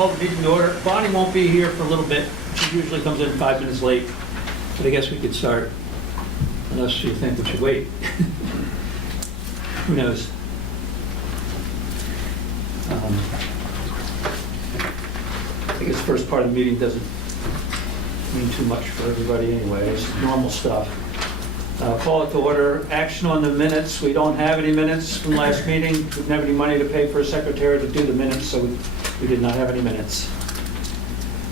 call the meeting to order. Bonnie won't be here for a little bit. She usually comes in 5 minutes late. But I guess we could start, unless you think we should wait. Who knows? I think this first part of the meeting doesn't mean too much for everybody anyway. It's normal stuff. Call it to order. Action on the minutes. We don't have any minutes from last meeting. We didn't have any money to pay for a secretary to do the minutes, so we did not have any minutes.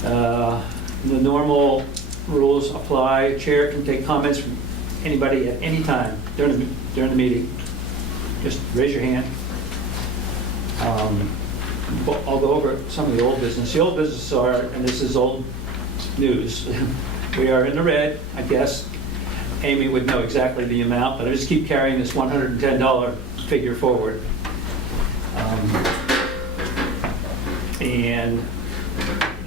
The normal rules apply. Chair can take comments from anybody at any time during the meeting. Just raise your hand. I'll go over some of the old business. The old business are, and this is old news, we are in the red, I guess. Amy would know exactly the amount, but I just keep carrying this $110 figure forward. And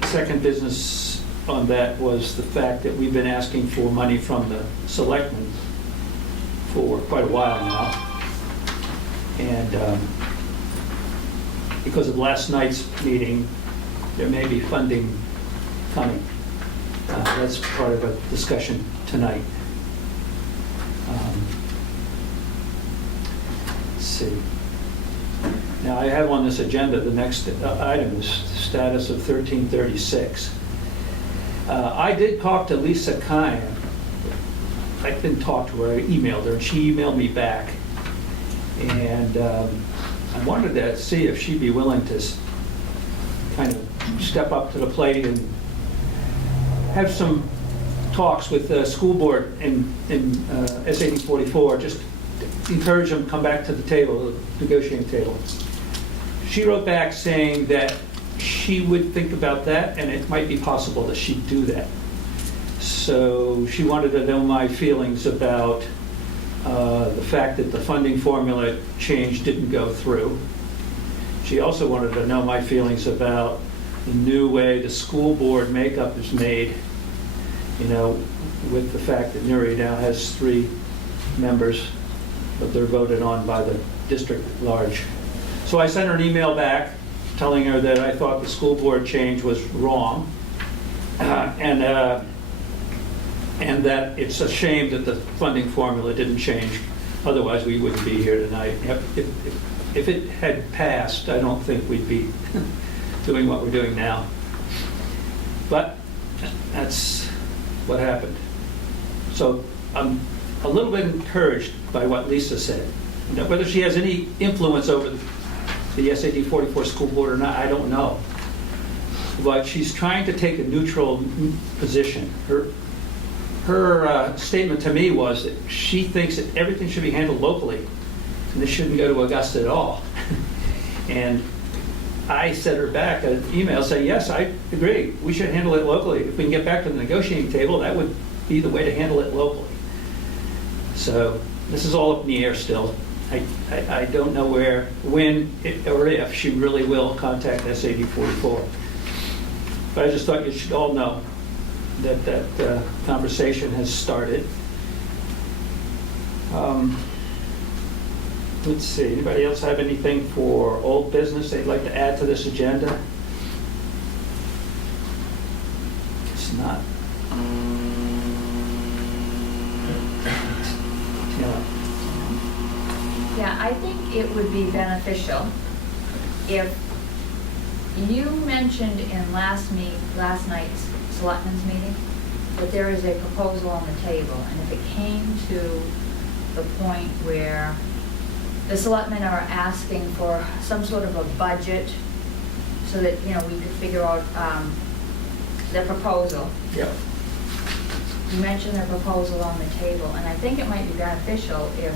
the second business on that was the fact that we've been asking for money from the selectmen for quite a while now. And because of last night's meeting, there may be funding coming. That's part of a discussion tonight. Let's see. Now, I have on this agenda, the next item is status of 1336. I did talk to Lisa Kine. I didn't talk to her, I emailed her, and she emailed me back. And I wanted to see if she'd be willing to kind of step up to the plate and have some talks with the school board in SAD 44, just encourage them to come back to the table, the negotiating table. She wrote back saying that she would think about that and it might be possible that she'd do that. So she wanted to know my feelings about the fact that the funding formula change didn't go through. She also wanted to know my feelings about the new way the school board makeup is made, you know, with the fact that Newry now has 3 members, but they're voted on by the district at large. So I sent her an email back telling her that I thought the school board change was wrong, and that it's a shame that the funding formula didn't change. Otherwise, we wouldn't be here tonight. If it had passed, I don't think we'd be doing what we're doing now. But that's what happened. So I'm a little bit encouraged by what Lisa said. Now, whether she has any influence over the SAD 44 school board or not, I don't know. But she's trying to take a neutral position. Her statement to me was that she thinks that everything should be handled locally, and this shouldn't go to Augusta at all. And I sent her back an email saying, yes, I agree, we should handle it locally. If we can get back to the negotiating table, that would be the way to handle it locally. So this is all up in the air still. I don't know when or if she really will contact SAD 44. But I just thought you should all know that conversation has started. Let's see, anybody else have anything for old business they'd like to add to this agenda? It's not. Yeah, I think it would be beneficial if you mentioned in last night's selectmen's meeting that there is a proposal on the table, and if it came to the point where the selectmen are asking for some sort of a budget so that, you know, we could figure out the proposal. Yep. You mentioned the proposal on the table, and I think it might be beneficial if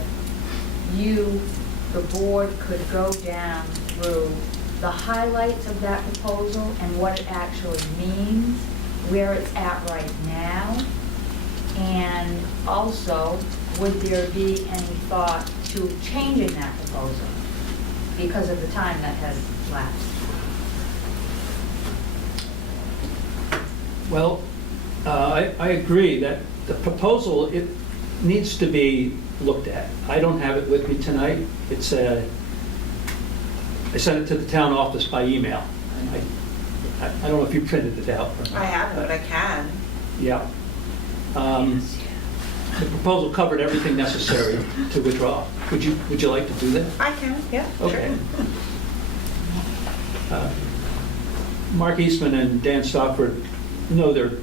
you, the board, could go down through the highlights of that proposal and what it actually means, where it's at right now, and also, would there be any thought to changing that proposal because of the time that has lapsed? Well, I agree that the proposal, it needs to be looked at. I don't have it with me tonight. I sent it to the town office by email. And I don't know if you printed it out. or not. I haven't, but I can. Yeah. The proposal covered everything necessary to withdraw. Would you like to do that? I can, yeah. Okay. Mark Eastman and Dan Stockford know their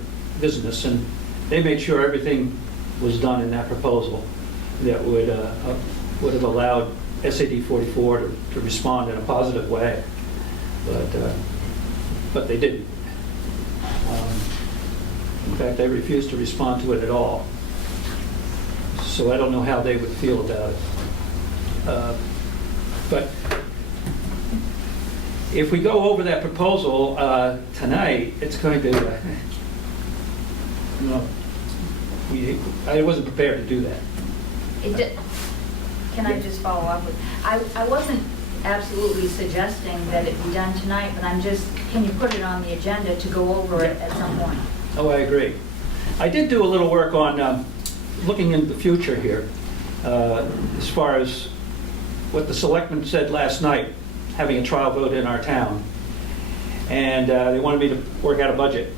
business, and they made sure everything was done in that proposal that would have allowed SAD 44 to respond in a positive way, but they didn't. In fact, they refused to respond to it at all. So I don't know how they would feel about it. But if we go over that proposal tonight, it's going to, I wasn't prepared to do that. Can I just follow up with, I wasn't absolutely suggesting that it be done tonight, but can you put it on the agenda to go over it at some point? Oh, I agree. I did do a little work on looking into the future here, as far as what the selectmen said last night, having a trial vote in our town. And they wanted me to work out a budget.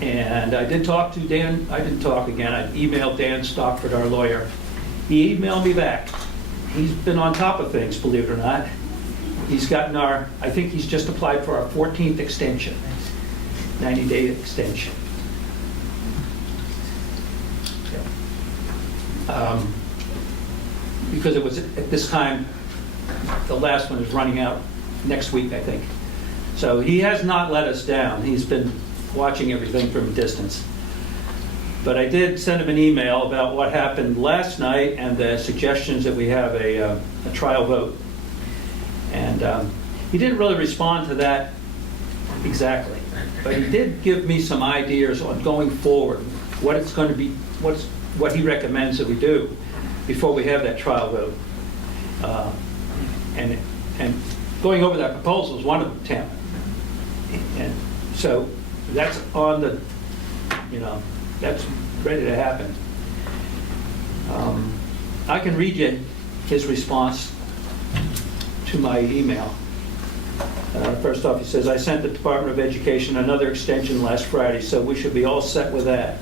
And I did talk to Dan, I emailed Dan Stockford, our lawyer. He emailed me back. He's been on top of things, believe it or not. He's gotten I think he's just applied for our 14th extension, 90-day extension. Because it was at this time, the last one is running out next week, I think. So he has not let us down. He's been watching everything from a distance. But I did send him an email about what happened last night and the suggestions that we have a trial vote. And he didn't really respond to that exactly. But he did give me some ideas on going forward, what it's going to be, what he recommends that we do before we have that trial vote. And going over that proposal is one of them, Tim. And so that's on the, that's ready to happen. I can read you his response to my email. First off, he says, I sent the Department of Education another extension last Friday, so we should be all set with that.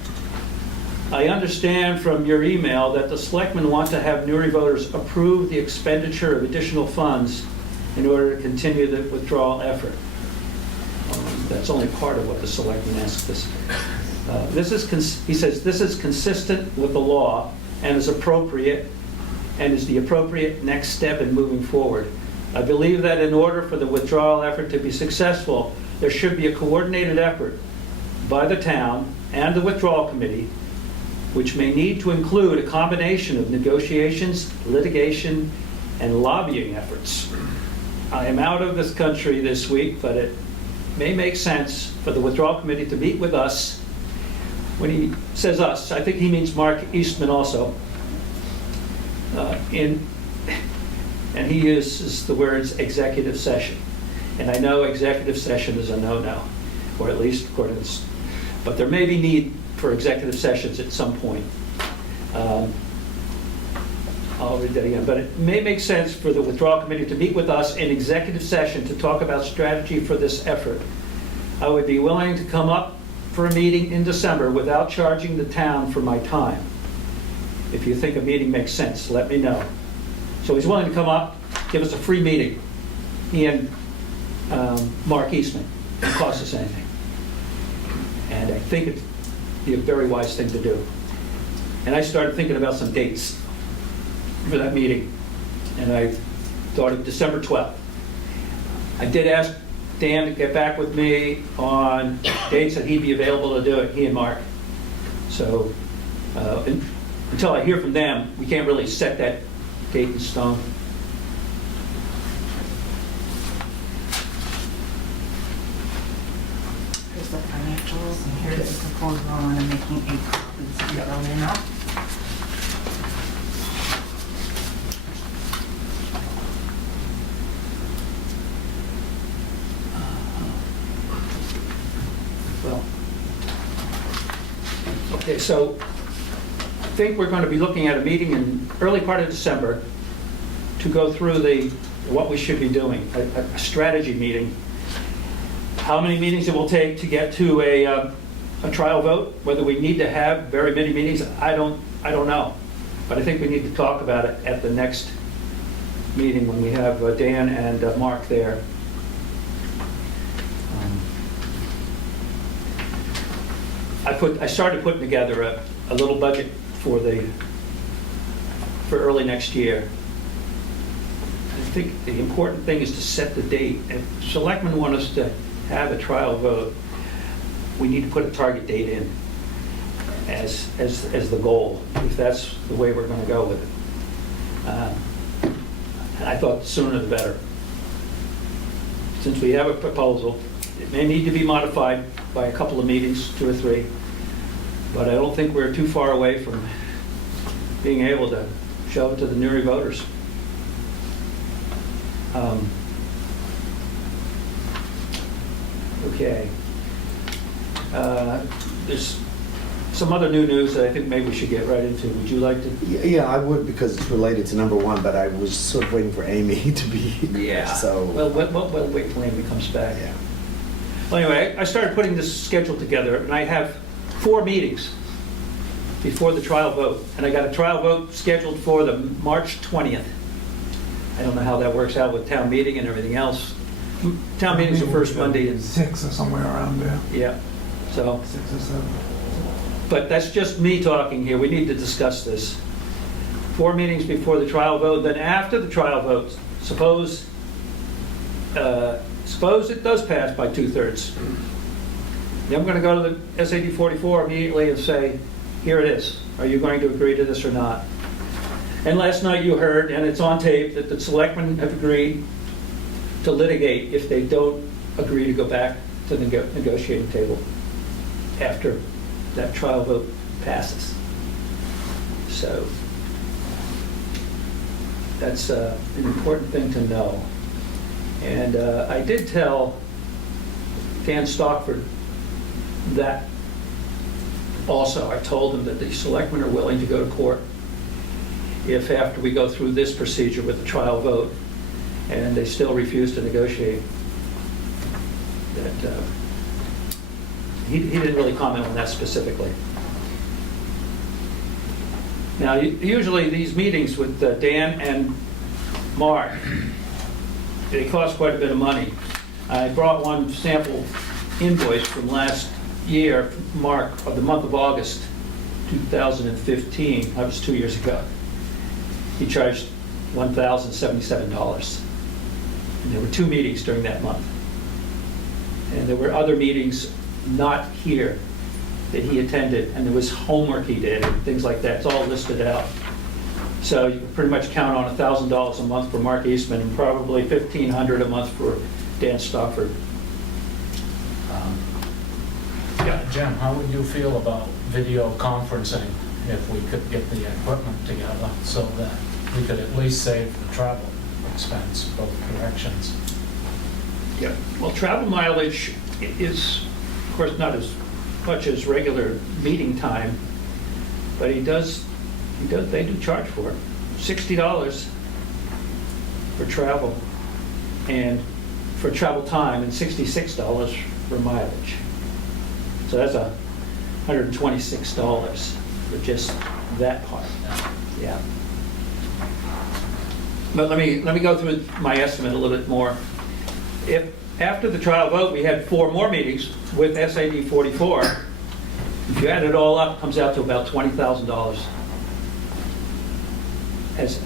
I understand from your email that the selectmen want to have Newry voters approve the expenditure of additional funds in order to continue the withdrawal effort. That's only part of what the selectmen asked us. He says, this is consistent with the law and is appropriate and is the appropriate next step in moving forward. I believe that in order for the withdrawal effort to be successful, there should be a coordinated effort by the town and the withdrawal committee, which may need to include a combination of negotiations, litigation, and lobbying efforts. I am out of this country this week, but it may make sense for the withdrawal committee to meet with us. When he says us, I think he means Mark Eastman also. And he uses the words executive session. And I know executive session is a no-no, or at least according to this. But there may be need for executive sessions at some point. I'll read that again. But it may make sense for the withdrawal committee to meet with us in executive session to talk about strategy for this effort. I would be willing to come up for a meeting in December without charging the town for my time. If you think a meeting makes sense, let me know. So he's willing to come up, give us a free meeting. He and Mark Eastman. It doesn't cost us anything. And I think it'd be a very wise thing to do. And I started thinking about some dates for that meeting. And I thought of December 12th. I did ask Dan to get back with me on dates that he'd be available to do it, he and Mark. So until I hear from them, we can't really set that date in stone. Here's the financials, and here's the proposal, and I'm making 8 copies. So you go in up. Well, okay, so I think we're going to be looking at a meeting in early part of December to go through what we should be doing, a strategy meeting. how many meetings it will take to get to a trial vote, whether we need to have very many meetings, I don't know. But I think we need to talk about it at the next meeting when we have Dan and Mark there. I started putting together a little budget for early next year. I think the important thing is to set the date. If selectmen want us to have a trial vote, we need to put a target date in as the goal, if that's the way we're going to go with it. And I thought the sooner the better. Since we have a proposal, it may need to be modified by a couple of meetings, 2 or 3, but I don't think we're too far away from being able to show it to the Newry voters. Okay. There's some other new news that I think maybe we should get right into. Would you like to? Yeah, I would, because it's related to number 1, but I was sort of waiting for Amy to be here. So. Well, we'll wait till Amy comes back. Yeah. Well, anyway, I started putting this schedule together, and I have 4 meetings before the trial vote. And I got a trial vote scheduled for the March 20th. I don't know how that works out with town meeting and everything else. Town meeting's the first Monday in... 6 or somewhere around there. Yeah, so... 6 or 7. But that's just me talking here. We need to discuss this. 4 meetings before the trial vote, then after the trial vote, suppose it does pass by 2/3. Then I'm going to go to the SAD 44 immediately and say, here it is. Are you going to agree to this or not? And last night you heard, and it's on tape, that the selectmen have agreed to litigate if they don't agree to go back to the negotiating table after that trial vote passes. So that's an important thing to know. And I did tell Dan Stockford that also. I told him that the selectmen are willing to go to court if after we go through this procedure with the trial vote and they still refuse to negotiate, that he didn't really comment on that specifically. Now, usually these meetings with Dan and Mark, they cost quite a bit of money. I brought one sample invoice from last year, Mark, of the month of August 2015. That was 2 years ago. He charged $1,077. And there were 2 meetings during that month. And there were other meetings not here that he attended, and there was homework he did, and things like that. It's all listed out. So you can pretty much count on $1,000 a month for Mark Eastman and probably $1,500 a month for Dan Stockford. Yeah, Jim, how would you feel about video conferencing if we could get the equipment together so that we could at least save the travel expense both directions? Yeah. Well, travel mileage is, of course, not as much as regular meeting time, but they do charge for it. $60 for travel and for travel time, and $66 for mileage. So that's $126 for just that part. Yeah. But let me go through my estimate a little bit more. If after the trial vote we had 4 more meetings with SAD 44, if you add it all up, it comes out to about $20,000 as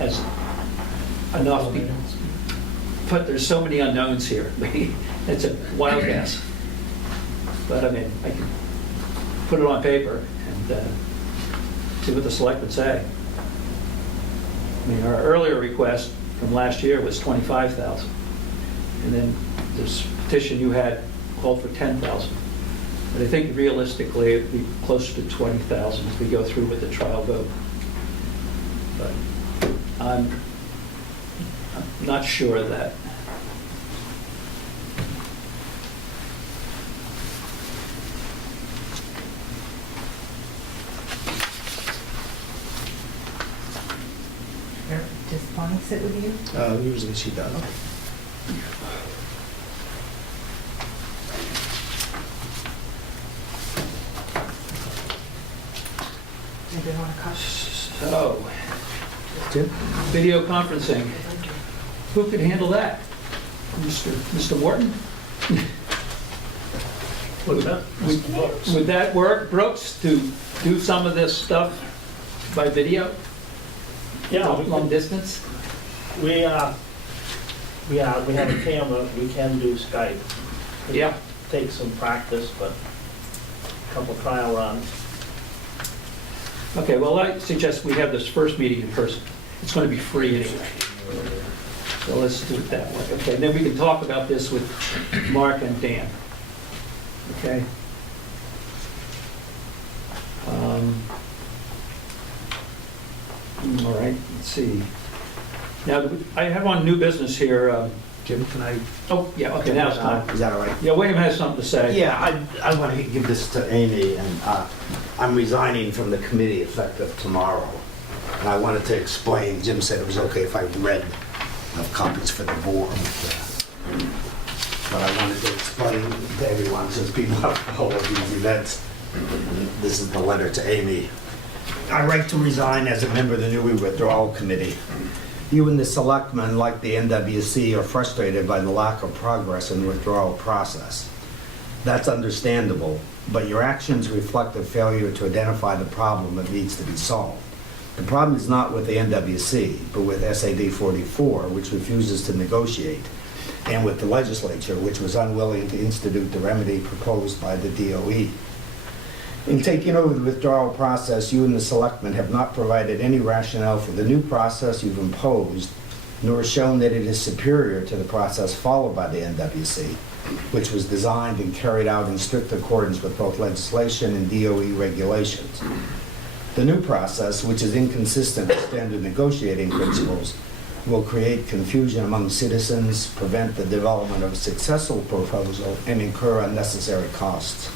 enough. But there's so many unknowns here. It's a wild guess. But I mean, I can put it on paper and see what the selectmen say. I mean, our earlier request from last year was $25,000, and then this petition you had called for $10,000. But I think realistically it'd be closer to $20,000 if we go through with the trial vote. But I'm not sure of that. Does Bonnie sit with you? Usually she does. So, Jim? video conferencing. Who could handle that? Mr. Morton? Would that work, Brooks, to do some of this stuff by video? Yeah, Long distance? we have a camera, we can do Skype. Yeah. Take some practice, but a couple trial runs. Okay, well, I suggest we have this first meeting in person. It's going to be free anyway. So let's do it that way. Okay, then we can talk about this with Mark and Dan. Okay? All right, let's see. Now, I have on new business here. Jim, can I? Oh, yeah, okay, now it's time. Is that all right? Yeah, William has something to say. Yeah, I want to give this to Amy, and I'm resigning from the committee effective tomorrow. And I wanted to explain, Jim said it was okay if I read enough copies for the board. But I wanted to explain to everyone, since people have followed these events, this is the letter to Amy. I write to resign as a member of the Newry Withdrawal Committee. You and the selectmen, like the NWC, are frustrated by the lack of progress in the withdrawal process. That's understandable, but your actions reflect a failure to identify the problem that needs to be solved. The problem is not with the NWC, but with SAD 44, which refuses to negotiate, and with the legislature, which was unwilling to institute the remedy proposed by the DOE. In taking over the withdrawal process, you and the selectmen have not provided any rationale for the new process you've imposed, nor shown that it is superior to the process followed by the NWC, which was designed and carried out in strict accordance with both legislation and DOE regulations. The new process, which is inconsistent with standard negotiating principles, will create confusion among citizens, prevent the development of a successful proposal, and incur unnecessary costs.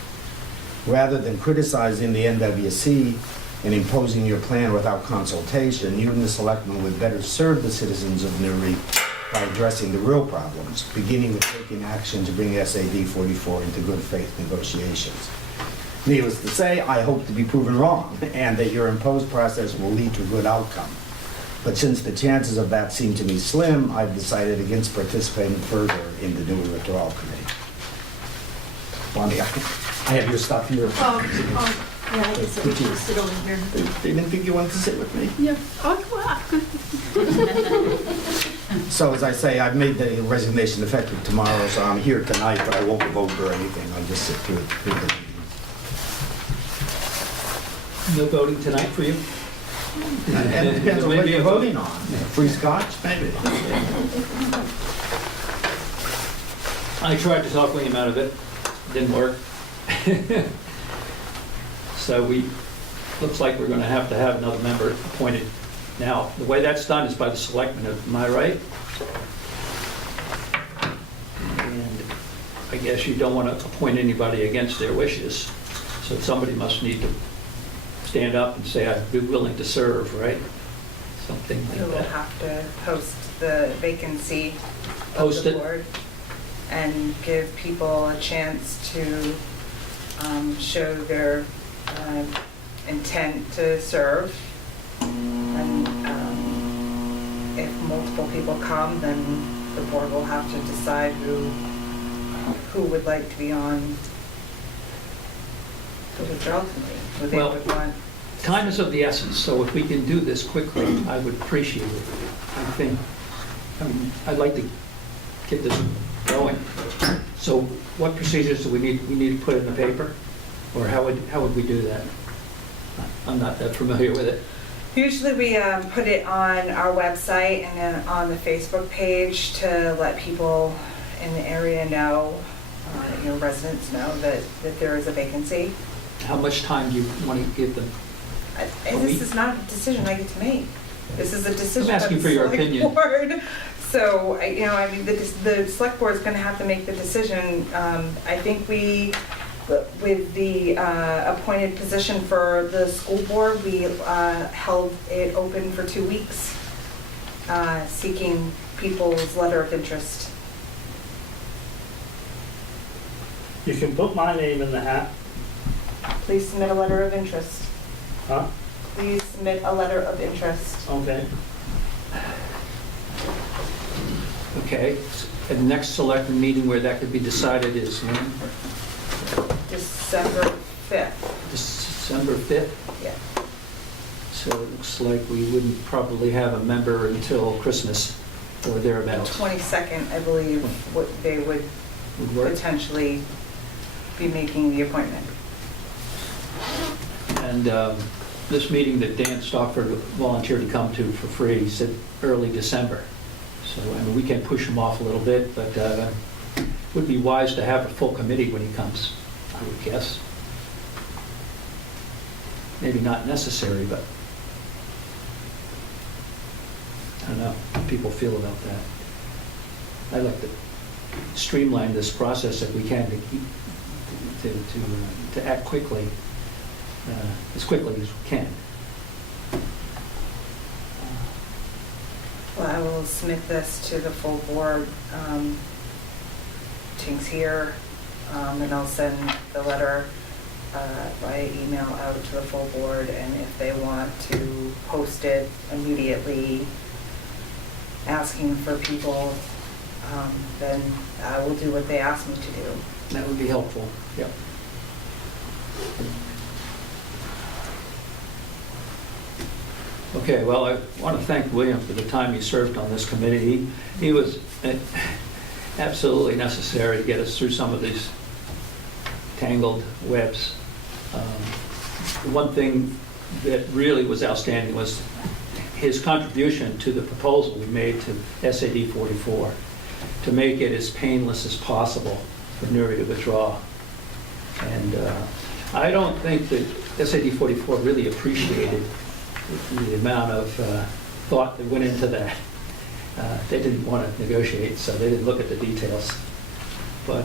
Rather than criticizing the NWC and imposing your plan without consultation, you and the selectmen would better serve the citizens of Newry by addressing the real problems, beginning with taking action to bring SAD 44 into good faith negotiations. Needless to say, I hope to be proven wrong and that your imposed process will lead to a good outcome. But since the chances of that seem to me slim, I've decided against participating further in the Newry Withdrawal Committee. Bonnie, I have your stuff here. Yeah, I guess we should sit over here. They didn't think you wanted to sit with me. Yeah. Oh, So as I say, I've made the resignation effective tomorrow, so I'm here tonight, but I won't vote or anything. I'll just sit through the meeting. No voting tonight for you? And it depends on what Maybe you're a vote. voting on. Free scotch, maybe. I tried to talk William out of it, didn't work. So looks like we're going to have another member appointed. Now, the way that's done is by the selectmen, am I right? And I guess you don't want to appoint anybody against their wishes, so somebody must need to stand up and say, I'd be willing to serve, right? Something We like will that. have to post the vacancy of Post the it. board and give people a chance to show their intent to serve. And if multiple people come, then the board will have to decide who would like to be on the withdrawal committee. Who they Well, would want. Time is of the essence, so if we can do this quickly, I would appreciate it. I think, I'd like to get this going. So what procedures do we need? We need to put it in the paper? Or how would we do that? I'm not that familiar with it. Usually we put it on our website and then on the Facebook page to let people in the area know, residents know that there is a vacancy. How much time do you want to give them? And this is not a decision I get to make. This is a decision I'm of asking the for your select opinion. board. So, the select board is going to have to make the decision. I think with the appointed position for the school board, we held it open for 2 weeks, seeking people's letter of interest. You can put my name in the hat, Please submit a letter of interest. huh? Please submit a letter of interest. Okay. Okay, and the next select meeting where that could be decided is when? December 5th. December 5th? Yeah. So it looks like we wouldn't probably have a member until Christmas or thereabouts. 22nd, I believe, they would Would work. potentially be making the appointment. And this meeting that Dan Stockford volunteered to come to for free, he said early December. So, I mean, we can push him off a little bit, but it would be wise to have a full committee when he comes, I would guess. Maybe not necessary, but I don't know how people feel about that. I'd like to streamline this process if we can to keep, to act quickly, as quickly as we can. Well, I will submit this to the full board. Tink's here, and I'll send the letter via email out to the full board, and if they want to post it immediately, asking for people, then I will do what they ask me to do. That would be helpful, yep. Okay, well, I want to thank William for the time he served on this committee. He was absolutely necessary to get us through some of these tangled webs. The one thing that really was outstanding was his contribution to the proposal we made to SAD 44 to make it as painless as possible for Newry to withdraw. And I don't think that SAD 44 really appreciated the amount of thought that went into that. They didn't want to negotiate, so they didn't look at the details. But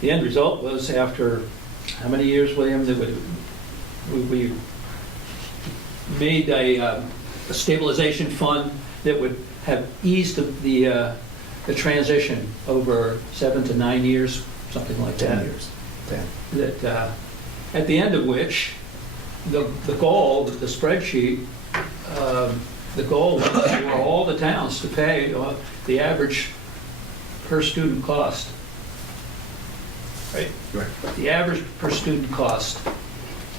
the end result was, after how many years, William, that we made a stabilization fund that would have eased the transition over 7 to 9 years, something like that. 10 years. 10. That at the end of which, the goal, the spreadsheet, the goal was for all the towns to pay the average per student cost. Right? Right. The average per student cost.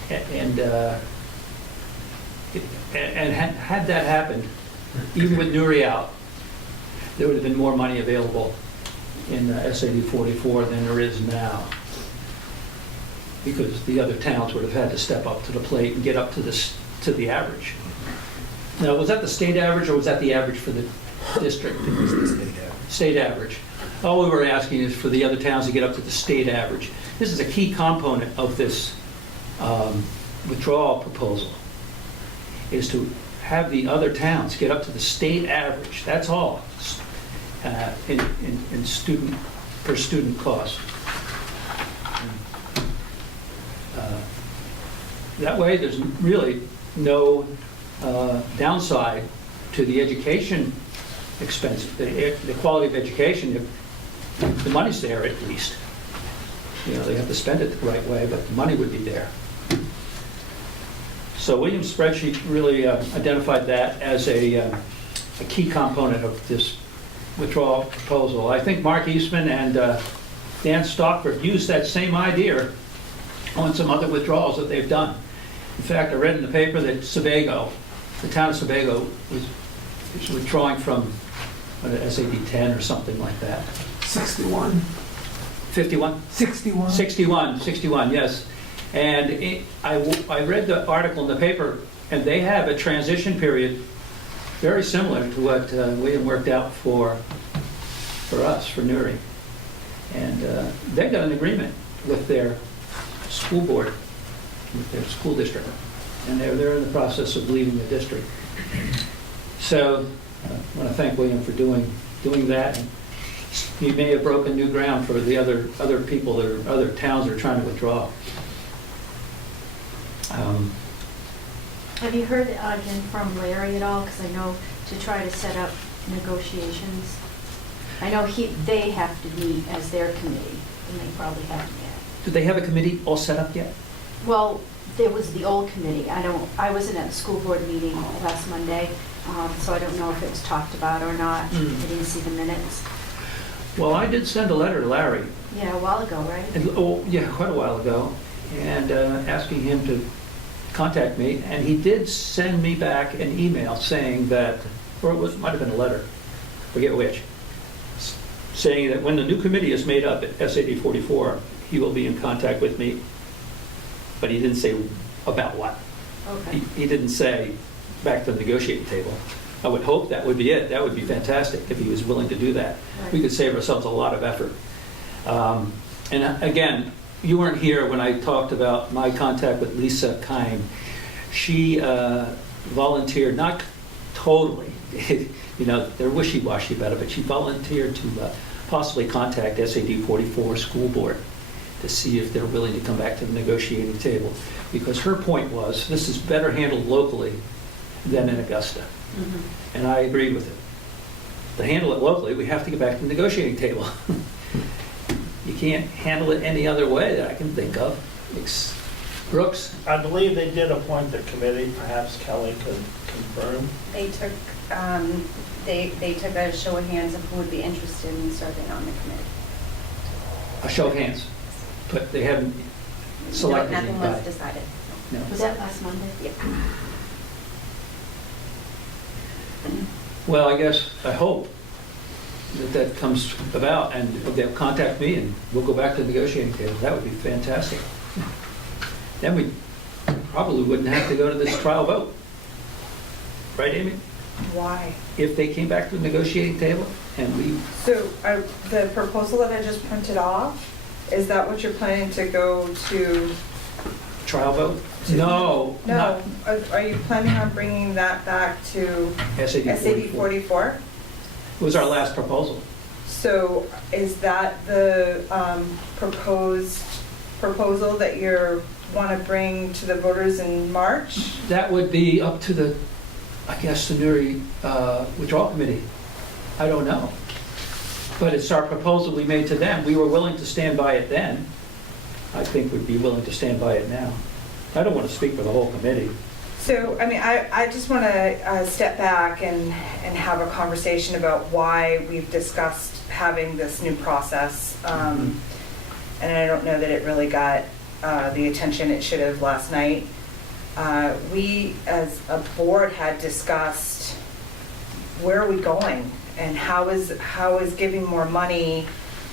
And had that happened, even with Newry out, there would have been more money available in SAD 44 than there is now, because the other towns would have had to step up to the plate and get up to the average. Now, was that the state average, or was that the average for the district? It was the state average. State average. All we were asking is for the other towns to get up to the state average. This is a key component of this withdrawal proposal, is to have the other towns get up to the state average. That's all, in student, per student cost. That way, there's really no downside to the education expense, the quality of education. If the money's there, at least. You know, they have to spend it the right way, but the money would be there. So William's spreadsheet really identified that as a key component of this withdrawal proposal. I think Mark Eastman and Dan Stockford used that same idea on some other withdrawals that they've done. In fact, I read in the paper that Sebago, the town of Sebago, was withdrawing from SAD 10 or something like that. 61. 51? 61. 61, yes. And I read the article in the paper, and they have a transition period very similar to what William worked out for us, for Newry. And they got an agreement with their school board, with their school district. And they're in the process of leaving the district. So I want to thank William for doing that. He may have broken new ground for the other people, other towns that are trying to withdraw. Have you heard again from Larry at all? Because I know to try to set up negotiations. I know they have to meet as their committee, and they probably haven't yet. Do they have a committee all set up yet? Well, There was the old committee. I wasn't at the school board meeting last Monday, so I don't know if it was talked about or not. I didn't see the minutes. Well, I did send a letter to Larry, Yeah, a while ago, right? and, oh, yeah, quite a while ago, and asking him to contact me, and he did send me back an email saying that, or might have been a letter, forget which, saying that when the new committee is made up at SAD 44, he will be in contact with me, but he didn't say about what. Okay. He didn't say back to the negotiating table. I would hope that would be it. That would be fantastic if he was willing to do that. Right. We could save ourselves a lot of effort. And again, you weren't here when I talked about my contact with Lisa Kime. She volunteered, not totally, you know, they're wishy-washy about it, but she volunteered to possibly contact SAD 44 school board to see if they're willing to come back to the negotiating table. Because her point was, this is better handled locally than in Augusta. Mhm. And I agreed with it. To handle it locally, we have to get back to the negotiating table. You can't handle it any other way that I can think of. Brooks? I believe they did appoint the committee, perhaps Kelly could confirm. They took, they took a show of hands of who would be interested in serving on the committee. A show of hands. But they haven't selected No, nothing was anybody. decided. No. Was that last Monday? Yep. Well, I guess, I hope that that comes about and they'll contact me and we'll go back to the negotiating table. That would be fantastic. Then we probably wouldn't have to go to this trial vote. Right, Amy? Why? If they came back to the negotiating table and we, So the proposal that I just printed off, is that what you're planning to go to? trial vote? No, No, not are you planning on bringing that back to SAD SAD 44. 44? It was our last proposal. So is that the proposal that you want to bring to the voters in March? That would be up to the, I guess, the Newry withdrawal committee. I don't know. But it's our proposal we made to them. We were willing to stand by it then. I think we'd be willing to stand by it now. I don't want to speak for the whole committee. So, I mean, I just want to step back and have a conversation about why we've discussed having this new process. And I don't know that it really got the attention it should have last night. We, as a board, had discussed where are we going and how is giving more money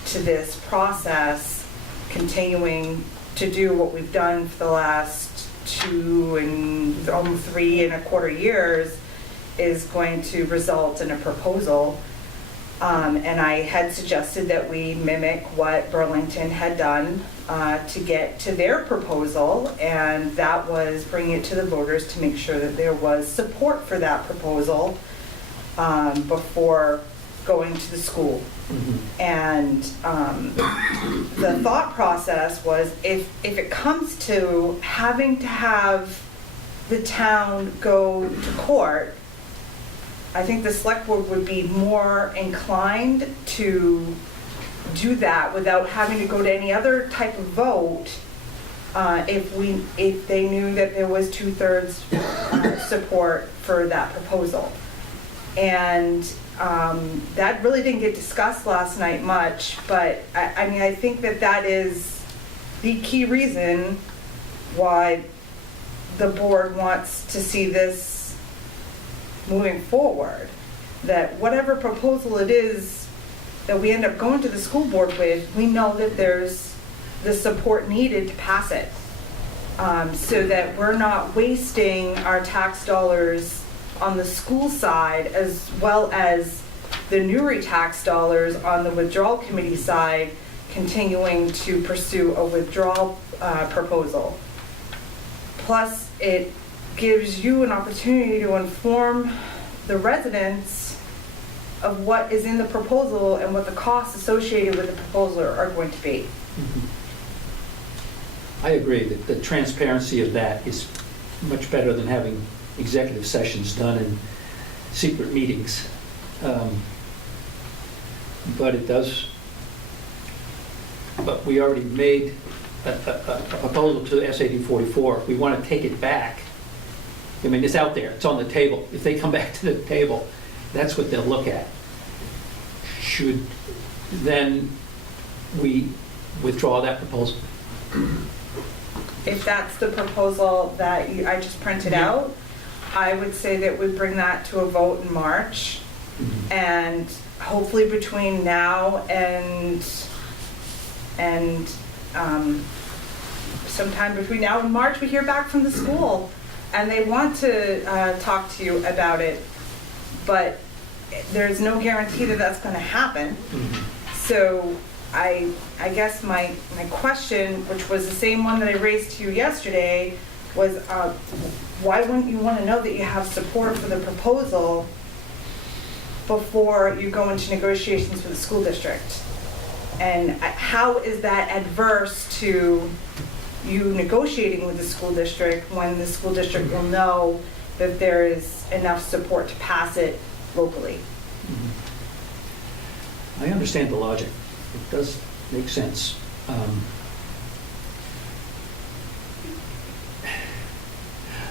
to this process continuing to do what we've done for the last 2 and almost 3.25 years is going to result in a proposal. And I had suggested that we mimic what Burlington had done to get to their proposal, and that was bringing it to the voters to make sure that there was support for that proposal before going to the school. And the thought process was if it comes to having to have the town go to court, I think the select board would be more inclined to do that without having to go to any other type of vote if they knew that there was 2/3 support for that proposal. And that really didn't get discussed last night much, but I mean, I think that is the key reason why the board wants to see this moving forward. That whatever proposal it is that we end up going to the school board with, we know that there's the support needed to pass it. So that we're not wasting our tax dollars on the school side as well as the Newry tax dollars on the withdrawal committee side, continuing to pursue a withdrawal proposal. Plus, it gives you an opportunity to inform the residents of what is in the proposal and what the costs associated with the proposal are going to be. I agree that the transparency of that is much better than having executive sessions done in secret meetings. But we already made a proposal to SAD 44, if we want to take it back, I mean, it's out there, it's on the table. If they come back to the table, that's what they'll look at. Should then we withdraw that proposal? If that's the proposal that I just printed Yeah. out, I would say that we bring that to a vote in March. And hopefully between now and sometime between now and March, we hear back from the school and they want to talk to you about it, but there's no guarantee that that's going to happen. So I guess my question, which was the same one that I raised to you yesterday, was why wouldn't you want to know that you have support for the proposal before you go into negotiations with the school district? And how is that adverse to you negotiating with the school district when the school district will know that there is enough support to pass it locally? I understand the logic. It does make sense.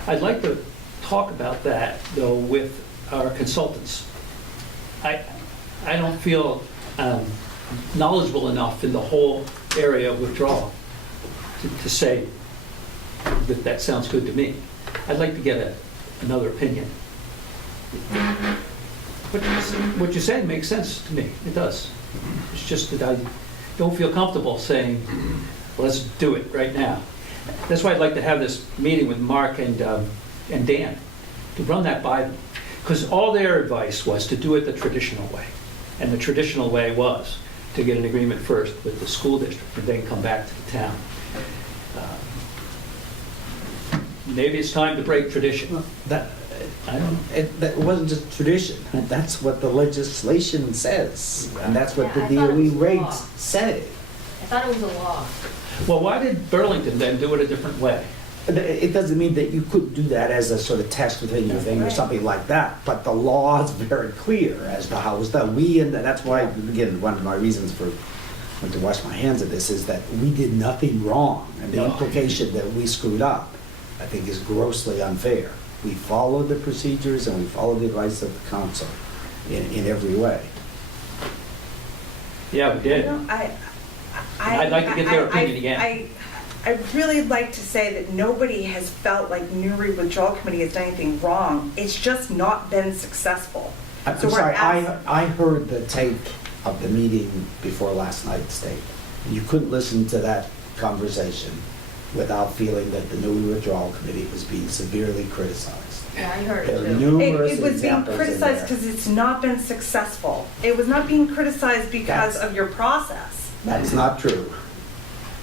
I'd like to talk about that, though, with our consultants. I don't feel knowledgeable enough in the whole area of withdrawal to say that that sounds good to me. I'd like to get another opinion. But what you said makes sense to me. It does. It's just that I don't feel comfortable saying, let's do it right now. That's why I'd like to have this meeting with Mark and Dan, to run that by them. Because all their advice was to do it the traditional way. And the traditional way was to get an agreement first with the school district and then come back to the town. Maybe it's time to break tradition. That, I don't know. that wasn't just tradition. That's what the legislation says. And that's what the Yeah, I thought it was DOE law. regs say. I thought it was a law. Well, why did Burlington then do it a different way? It doesn't mean that you could do that as a sort of test within your thing or Right. something like that, but the law is very clear as to how it's done. And that's why, again, one of my reasons for wanting to wash my hands of this is that we did nothing wrong. And the No. implication that we screwed up, I think, is grossly unfair. We followed the procedures and we followed the advice of the council in every way. Yeah, we did. You know, I'd like to get their opinion again. I'd really like to say that nobody has felt like Newry Withdrawal Committee has done anything wrong. It's just not been successful. I'm So we're sorry, ask- I heard the tape of the meeting before last night's tape. You couldn't listen to that conversation without feeling that the Newry Withdrawal Committee was being severely criticized. Yeah, I heard There it are too. numerous It was being examples in criticized there. because it's not been successful. It was not being criticized because That's- of your process. That's not true.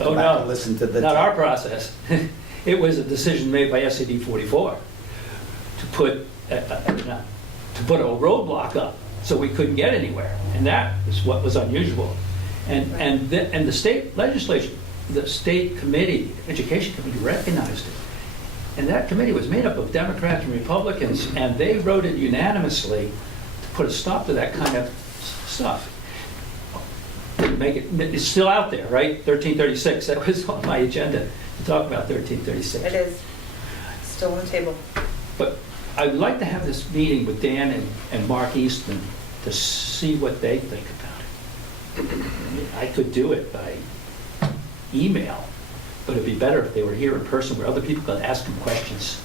Oh, Go back and no, listen to the not our tape. process. It was a decision made by SAD 44 to put a roadblock up so we couldn't get anywhere. And that is what was unusual. And the state legislation, the state committee, education committee recognized it. And that committee was made up of Democrats and Republicans, and they voted unanimously to put a stop to that kind of stuff. Make it, it's still out there, right? 1336, that was on my agenda to talk about 1336. It is still on the table. But I'd like to have this meeting with Dan and Mark Eastman to see what they think about it. I could do it by email, but it'd be better if they were here in person where other people could ask them questions.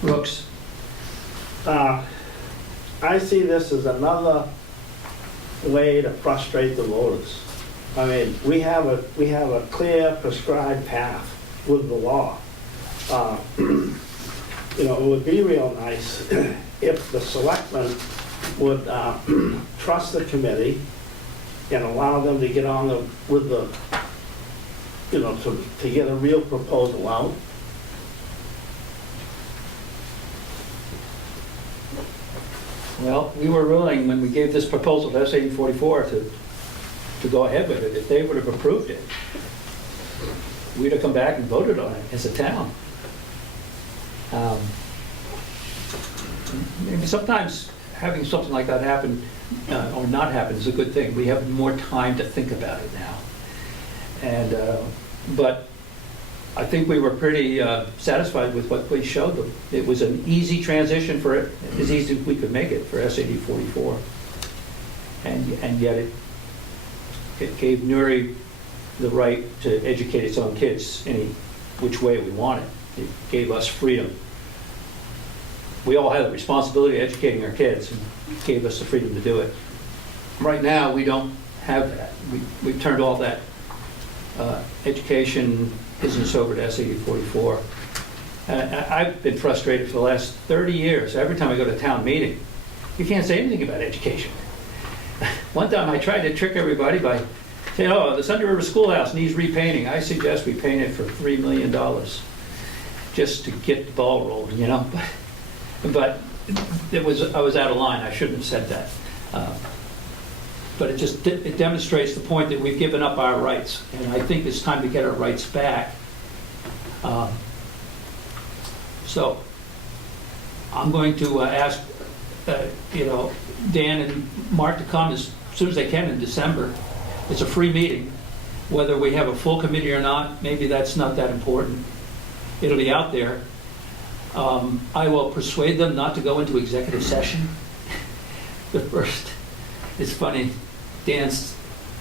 Brooks? I see this as another way to frustrate the voters. I mean, we have a clear prescribed path with the law. You know, it would be real nice if the selectmen would trust the committee and allow them to get on with the, you know, to get a real proposal out. Well, we were willing, when we gave this proposal to SAD 44 to go ahead with it. If they would have approved it, we'd have come back and voted on it as a town. Maybe sometimes having something like that happen or not happen is a good thing. We have more time to think about it now. And, but I think we were pretty satisfied with what we showed them. It was an easy transition for it, as easy as we could make it for SAD 44. And yet it gave Newry the right to educate its own kids any which way we wanted. It gave us freedom. We all had the responsibility of educating our kids, and it gave us the freedom to do it. Right now, we don't have that. We've turned all that education business over to SAD 44. I've been frustrated for the last 30 years. Every time I go to a town meeting, you can't say anything about education. One time I tried to trick everybody by saying, oh, the Sunday River Schoolhouse needs repainting. I suggest we paint it for $3 million just to get the ball rolling, you know? But I was out of line. I shouldn't have said that. But it demonstrates the point that we've given up our rights. And I think it's time to get our rights back. So I'm going to ask, Dan and Mark to come as soon as they can in December. It's a free meeting. Whether we have a full committee or not, maybe that's not that important. It'll be out there. I will persuade them not to go into executive session. The first, it's funny, Dan's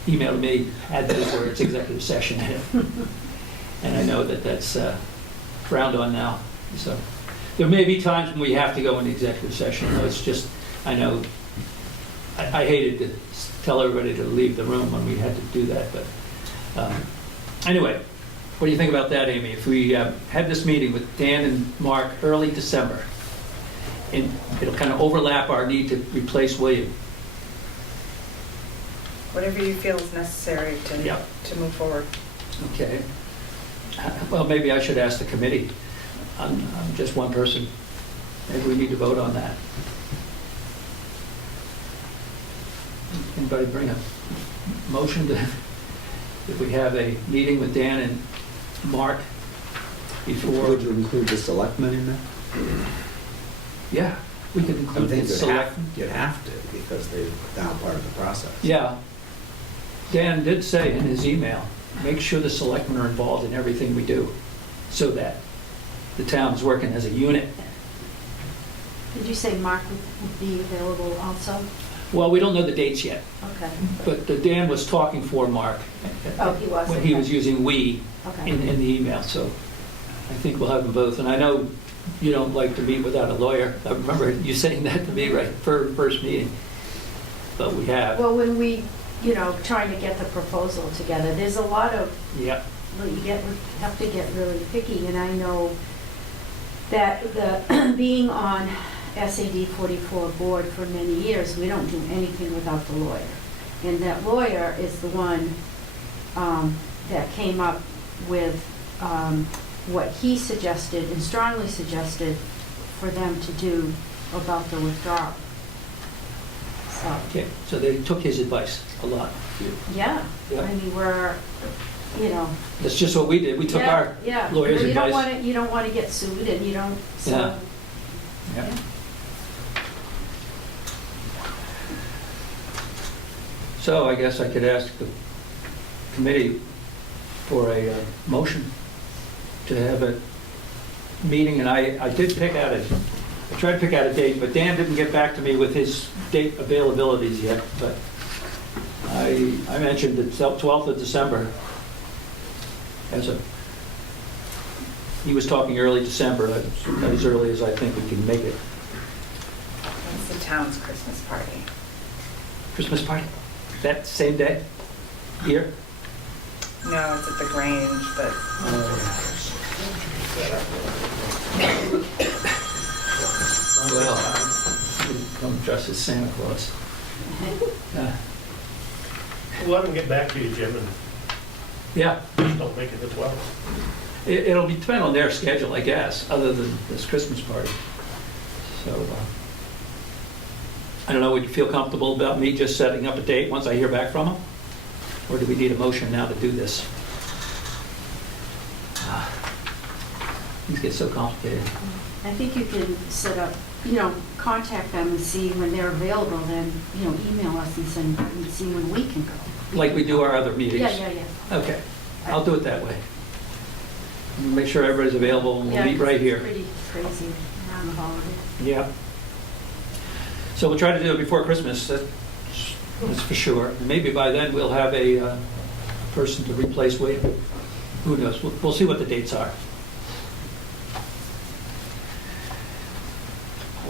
emailed me, had those words, executive session in it. And I know that that's frowned on now. So there may be times when we have to go into executive session. It's just, I know, I hated to tell everybody to leave the room when we had to do that. But anyway, what do you think about that, Amy? If we had this meeting with Dan and Mark early December, and it'll kind of overlap our need to replace William. Whatever you feel is necessary to move forward. Okay. Well, maybe I should ask the committee. I'm just one person. Maybe we need to vote on that. Anybody bring a motion to, if we have a meeting with Dan and Mark before? Would you include the selectmen in that? Yeah, we could I include think the select. you'd have to, because they're now part of the process. Yeah. Dan did say in his email, make sure the selectmen are involved in everything we do so that the town's working as a unit. Did you say Mark would be available also? Well, we don't know the dates yet, Okay. but Dan was talking for Mark. Oh, he was? When he Okay. was using "we" Okay. in the email, so I think we'll have them both. And I know you don't like to meet without a lawyer. I remember you saying that to me right for first meeting, but we have. Well, when we, trying to get the proposal together, there's a lot of, Yeah. we have to get really picky, and I know that being on SAD 44 board for many years, we don't do anything without the lawyer. And that lawyer is the one that came up with what he suggested and strongly suggested for them to do about the withdrawal. So, Okay, so they took his advice a lot. yeah, Yeah. I mean, we're, That's just what we did. We took our yeah. lawyer's You don't advice. want to, you don't want to get sued, and you don't, so. Yeah. Yeah. So I guess I could ask the committee for a motion to have a meeting, and I did pick out I tried to pick out a date, but Dan didn't get back to me with his date availabilities yet, but I mentioned the 12th of December he was talking early December, as early as I think we can make it. It's the town's Christmas party. Christmas party? That same day? Here? No, it's at the Grange, but Well, come dressed as Santa Claus. Let them get back to you, Jim, and Yeah, just don't make it the 12th. it'll be depend on their schedule, I guess, other than this Christmas party. So, I don't know, would you feel comfortable about me just setting up a date once I hear back from them? Or do we need a motion now to do this? Things get so complicated. I think you can set up, contact them and see when they're available, then, email us and see when we can go. Like we do our other meetings? Yeah. Okay, I'll do it that way. Make sure everybody's available, and we'll Yeah, meet right here. It's pretty crazy around the holidays. Yeah. So we'll try to do it before Christmas, that's for sure. And maybe by then we'll have a person to replace Wade. Who knows? We'll see what the dates are.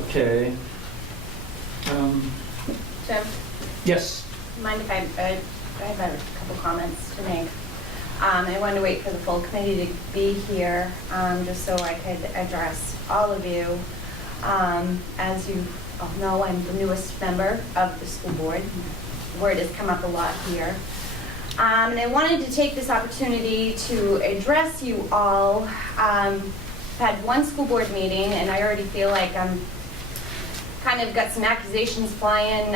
Okay. Jim, Yes. mind if I have a couple comments to make. I wanted to wait for the full committee to be here, just so I could address all of you. As you all know, I'm the newest member of the school board. Word has come up a lot here. And I wanted to take this opportunity to address you all. I've had one school board meeting, and I already feel like I'm kind of got some accusations flying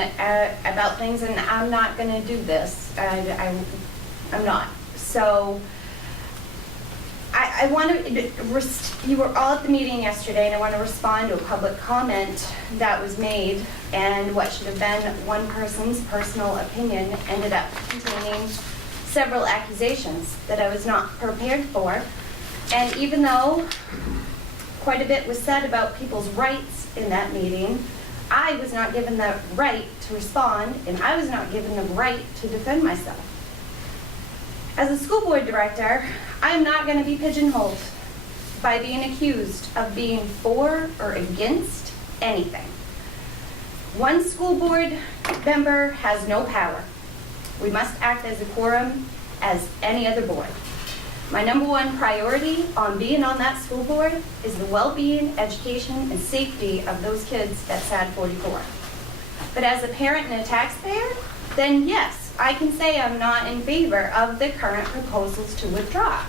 about things, and I'm not going to do this. I'm not. So I want to, you were all at the meeting yesterday, and I want to respond to a public comment that was made, and what should have been one person's personal opinion ended up containing several accusations that I was not prepared for. And even though quite a bit was said about people's rights in that meeting, I was not given the right to respond, and I was not given the right to defend myself. As a school board director, I am not going to be pigeonholed by being accused of being for or against anything. One school board member has no power. We must act as a quorum as any other board. My number one priority on being on that school board is the well-being, education, and safety of those kids at SAD 44. But as a parent and a taxpayer, then yes, I can say I'm not in favor of the current proposals to withdraw.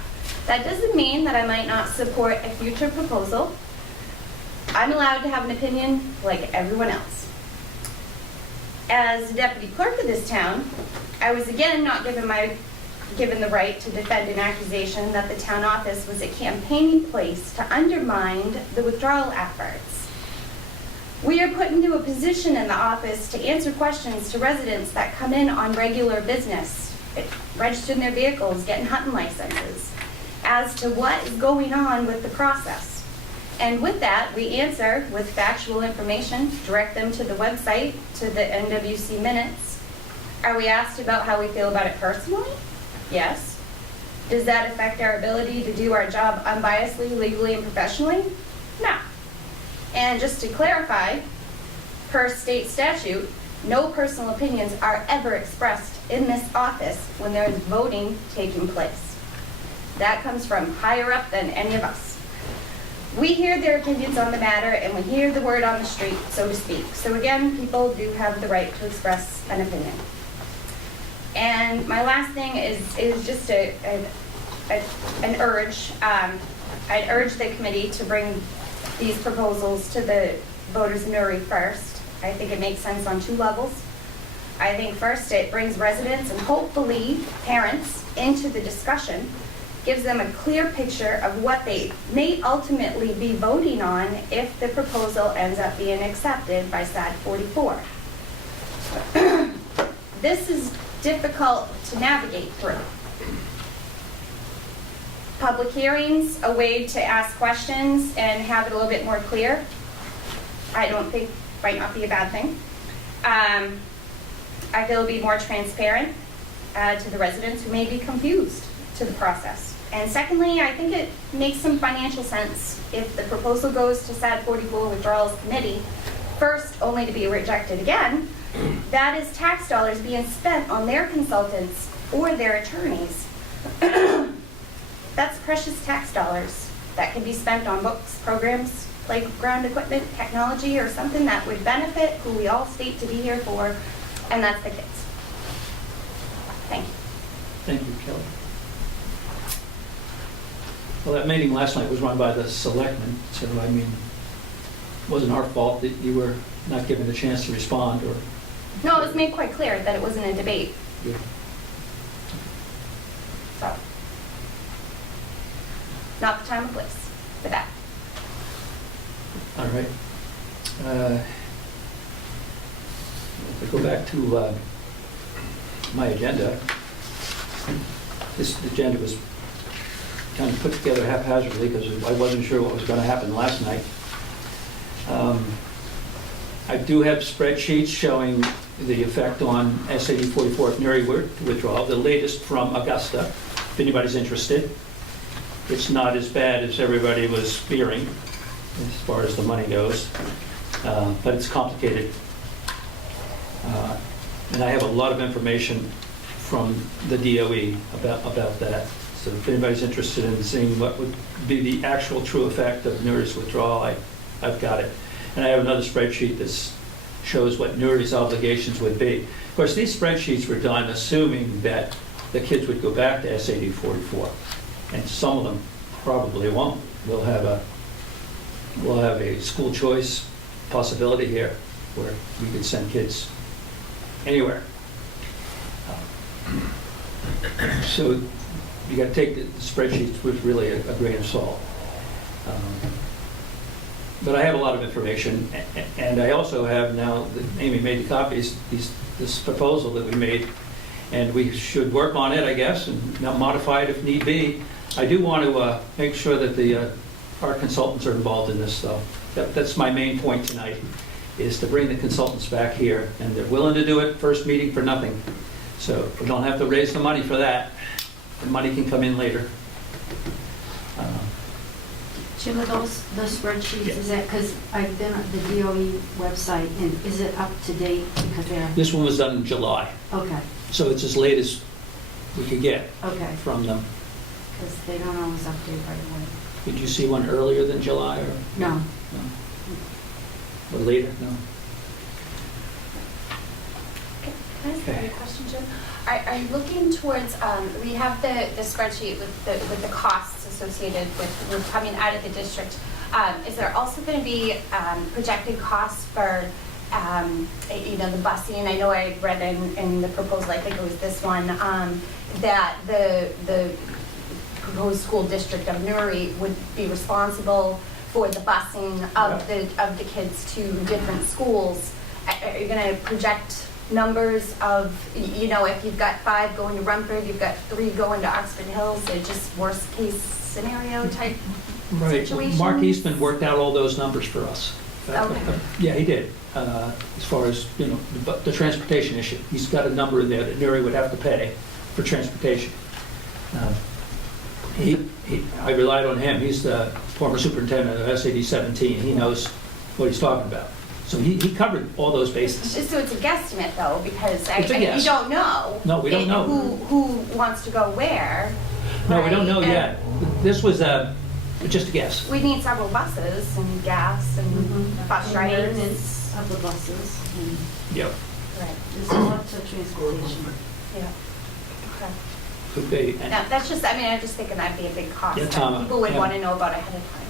That doesn't mean that I might not support a future proposal. I'm allowed to have an opinion like everyone else. As deputy clerk of this town, I was again not given the right to defend an accusation that the town office was a campaigning place to undermine the withdrawal efforts. We are put into a position in the office to answer questions to residents that come in on regular business, registering their vehicles, getting hunting licenses, as to what is going on with the process. And with that, we answer with factual information, direct them to the website, to the NWC minutes. Are we asked about how we feel about it personally? Yes. Does that affect our ability to do our job unbiasedly, legally, and professionally? No. And just to clarify, per state statute, no personal opinions are ever expressed in this office when there is voting taking place. That comes from higher up than any of us. We hear their opinions on the matter, and we hear the word on the street, so to speak. So again, people do have the right to express an opinion. And my last thing is just an urge. I'd urge the committee to bring these proposals to the voters in Newry first. I think it makes sense on two levels. I think first it brings residents and hopefully parents into the discussion, gives them a clear picture of what they may ultimately be voting on if the proposal ends up being accepted by SAD 44. This is difficult to navigate through. Public hearings, a way to ask questions and have it a little bit more clear, I don't think might not be a bad thing. I feel it'll be more transparent to the residents who may be confused to the process. And secondly, I think it makes some financial sense if the proposal goes to SAD 44 withdrawals committee, first only to be rejected again. That is tax dollars being spent on their consultants or their attorneys. That's precious tax dollars that can be spent on books, programs, playground equipment, technology, or something that would benefit who we all state to be here for, and that's the kids. Thank you. Thank you, Kelly. Well, that meeting last night was run by the selectmen, so I mean, it wasn't our fault that you were not given the chance to respond or... No, it was made quite clear that it wasn't a debate. Yeah. So, not the time or place for that. All right. If I go back to my agenda, this agenda was kind of put together haphazardly because I wasn't sure what was going to happen last night. I do have spreadsheets showing the effect on SAD 44 if Newry were to withdraw, the latest from Augusta, if anybody's interested. It's not as bad as everybody was fearing as far as the money goes, but it's complicated. And I have a lot of information from the DOE about that. So if anybody's interested in seeing what would be the actual true effect of Newry's withdrawal, I've got it. And I have another spreadsheet that shows what Newry's obligations would be. Of course, these spreadsheets were done assuming that the kids would go back to SAD 44. And some of them probably won't. We'll have a school choice possibility here where we could send kids anywhere. So you got to take the spreadsheets with really a grain of salt. But I have a lot of information, and I also have now, that Amy made the copies, this proposal that we made, and we should work on it, I guess, and modify it if need be. I do want to make sure that our consultants are involved in this, though. That's my main point tonight, is to bring the consultants back here, and they're willing to do it first meeting for nothing. So we don't have to raise the money for that. The money can come in later. Jim, are the spreadsheets, is that, because I've been at the DOE website, and is it up to date because they're, This one was done in July, okay, so it's as late as we could get okay, from them. because they don't always update right away. Did you see one earlier than July, or? No. No. Or later? No. Can I ask you a question, Jim? Are you looking towards, we have the spreadsheet with the costs associated with coming out of the district. Is there also going to be projected costs for, the busing? I know I read in the proposal, I think it was this one, that the proposed school district of Newry would be responsible for the busing of the kids to different schools. Are you going to project numbers of, if you've got 5 going to Rumford, you've got 3 going to Oxford Hills, they're just worst case scenario type Right. situations? Mark Eastman worked out all those numbers for us. Okay. Yeah, he did. As far as, the transportation issue. He's got a number in there that Newry would have to pay for transportation. I relied on him. He's the former superintendent of SAD 17. He knows what he's talking about. So he covered all those bases. So it's a guesstimate though, because It's a guess. we don't know. No, we don't know. Who wants to go where. No, we don't know right? yet. This was just a guess. We need several buses and gas and bus rides. Maintenance of the buses, and Yep. Right, there's lots of transportation. yeah. Okay. Could be. And- Now, that's just, I'm just thinking that'd be a big cost Yeah, that Tom, people would yeah. want to know about ahead of time.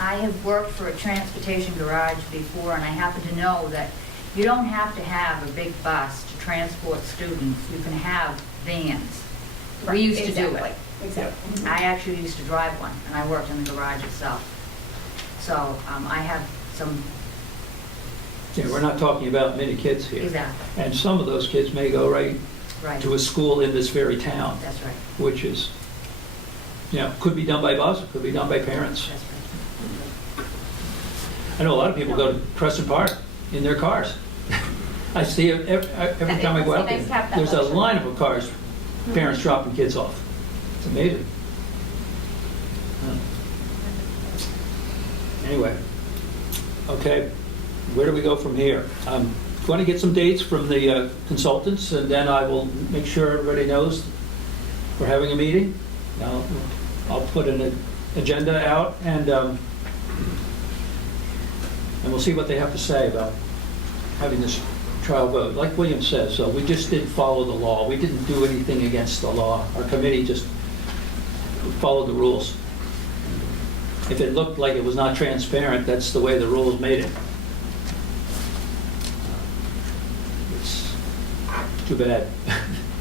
I have worked for a transportation garage before, and I happen to know that you don't have to have a big bus to transport students. You can have vans. Right, We used to do exactly, it. Exactly. I actually used to drive one, and I worked in the garage itself. So I have some, Yeah, we're not talking about many kids here. exactly, And some of those kids may go right right. to a school in this very town, That's right, which is, could be done by bus, it could be done by parents. that's right. I know a lot of people go to Crescent Park in their cars. I see it every time I go out It must be nice to have there. that There's a luxury. line of cars, parents dropping kids off. It's amazing. Anyway, okay, where do we go from here? I'm going to get some dates from the consultants, and then I will make sure everybody knows we're having a meeting. Now, I'll put an agenda out, and we'll see what they have to say about having this trial vote. Like William says, so we just didn't follow the law. We didn't do anything against the law. Our committee just followed the rules. If it looked like it was not transparent, that's the way the rules made it. It's too bad.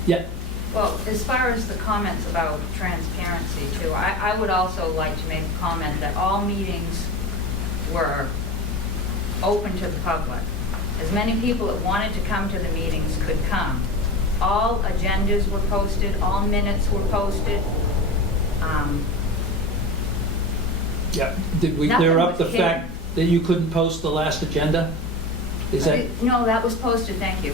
Yeah. Well, as far as the comments about transparency too, I would also like to make a comment that all meetings were open to the public. As many people that wanted to come to the meetings could come. all agendas were posted, all minutes were posted. Yeah. Did we Nothing clear up the was fact that you couldn't post the last agenda? Is that, No, that was posted, thank you.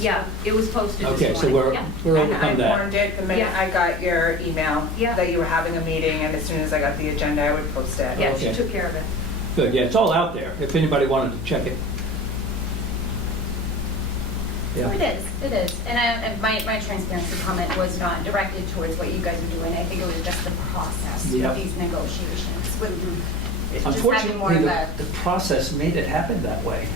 Yeah, it was posted this morning. okay, so we're Yeah. we're And I overcome that. warned it the minute Yeah. I got your email Yeah. that you were having a meeting, and as soon as I got the agenda, I would post it. Yeah, she Okay. took care of it. Good, yeah, it's all out there, if anybody wanted to check it. So it is. And my transparency comment was not directed towards what you guys are doing. I think it was just the process Yeah. of these negotiations. It's just having Unfortunately, more of a. the process made it happen that way.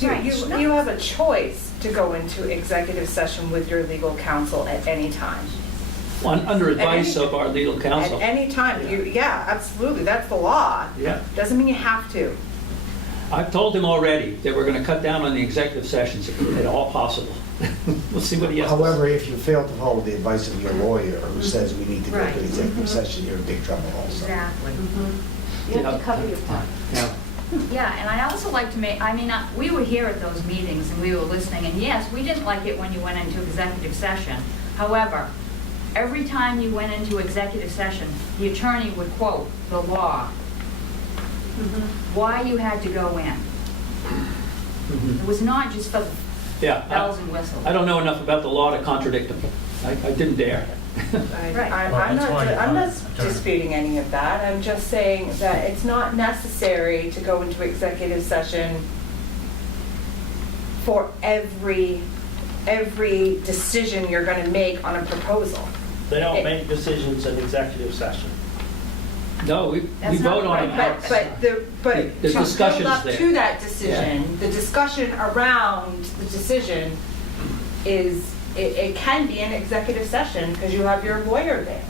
You have a choice to go into executive session with your legal counsel at any time. Under advice any- of our legal At counsel. any time, yeah, absolutely, that's the law. Yeah. Doesn't mean you have to. I've told him already that we're going to cut down on the executive sessions at all possible. We'll see what he has to say. However, if you fail to follow the advice of your lawyer who says we need to go Right. to executive session, you're in big trouble also. Exactly. You have to cover your part. Yeah. Yeah, and I also like to make, we were here at those meetings and we were listening, and yes, we didn't like it when you went into executive session. However, every time you went into executive session, the attorney would quote the law, why you had to go in. Mhm. It was not just for Yeah. bells and whistles. I don't know enough about the law to contradict him. I didn't dare. Right. I'm Well, that's why not you want attorney. disputing any of that. I'm just saying that it's not necessary to go into executive session for every decision you're going to make on a proposal. They don't make decisions in executive session. No, we That's vote not on right, it. But The to discussion's build up there. to that decision, the discussion around the decision is, it can be an executive session because you have your lawyer there.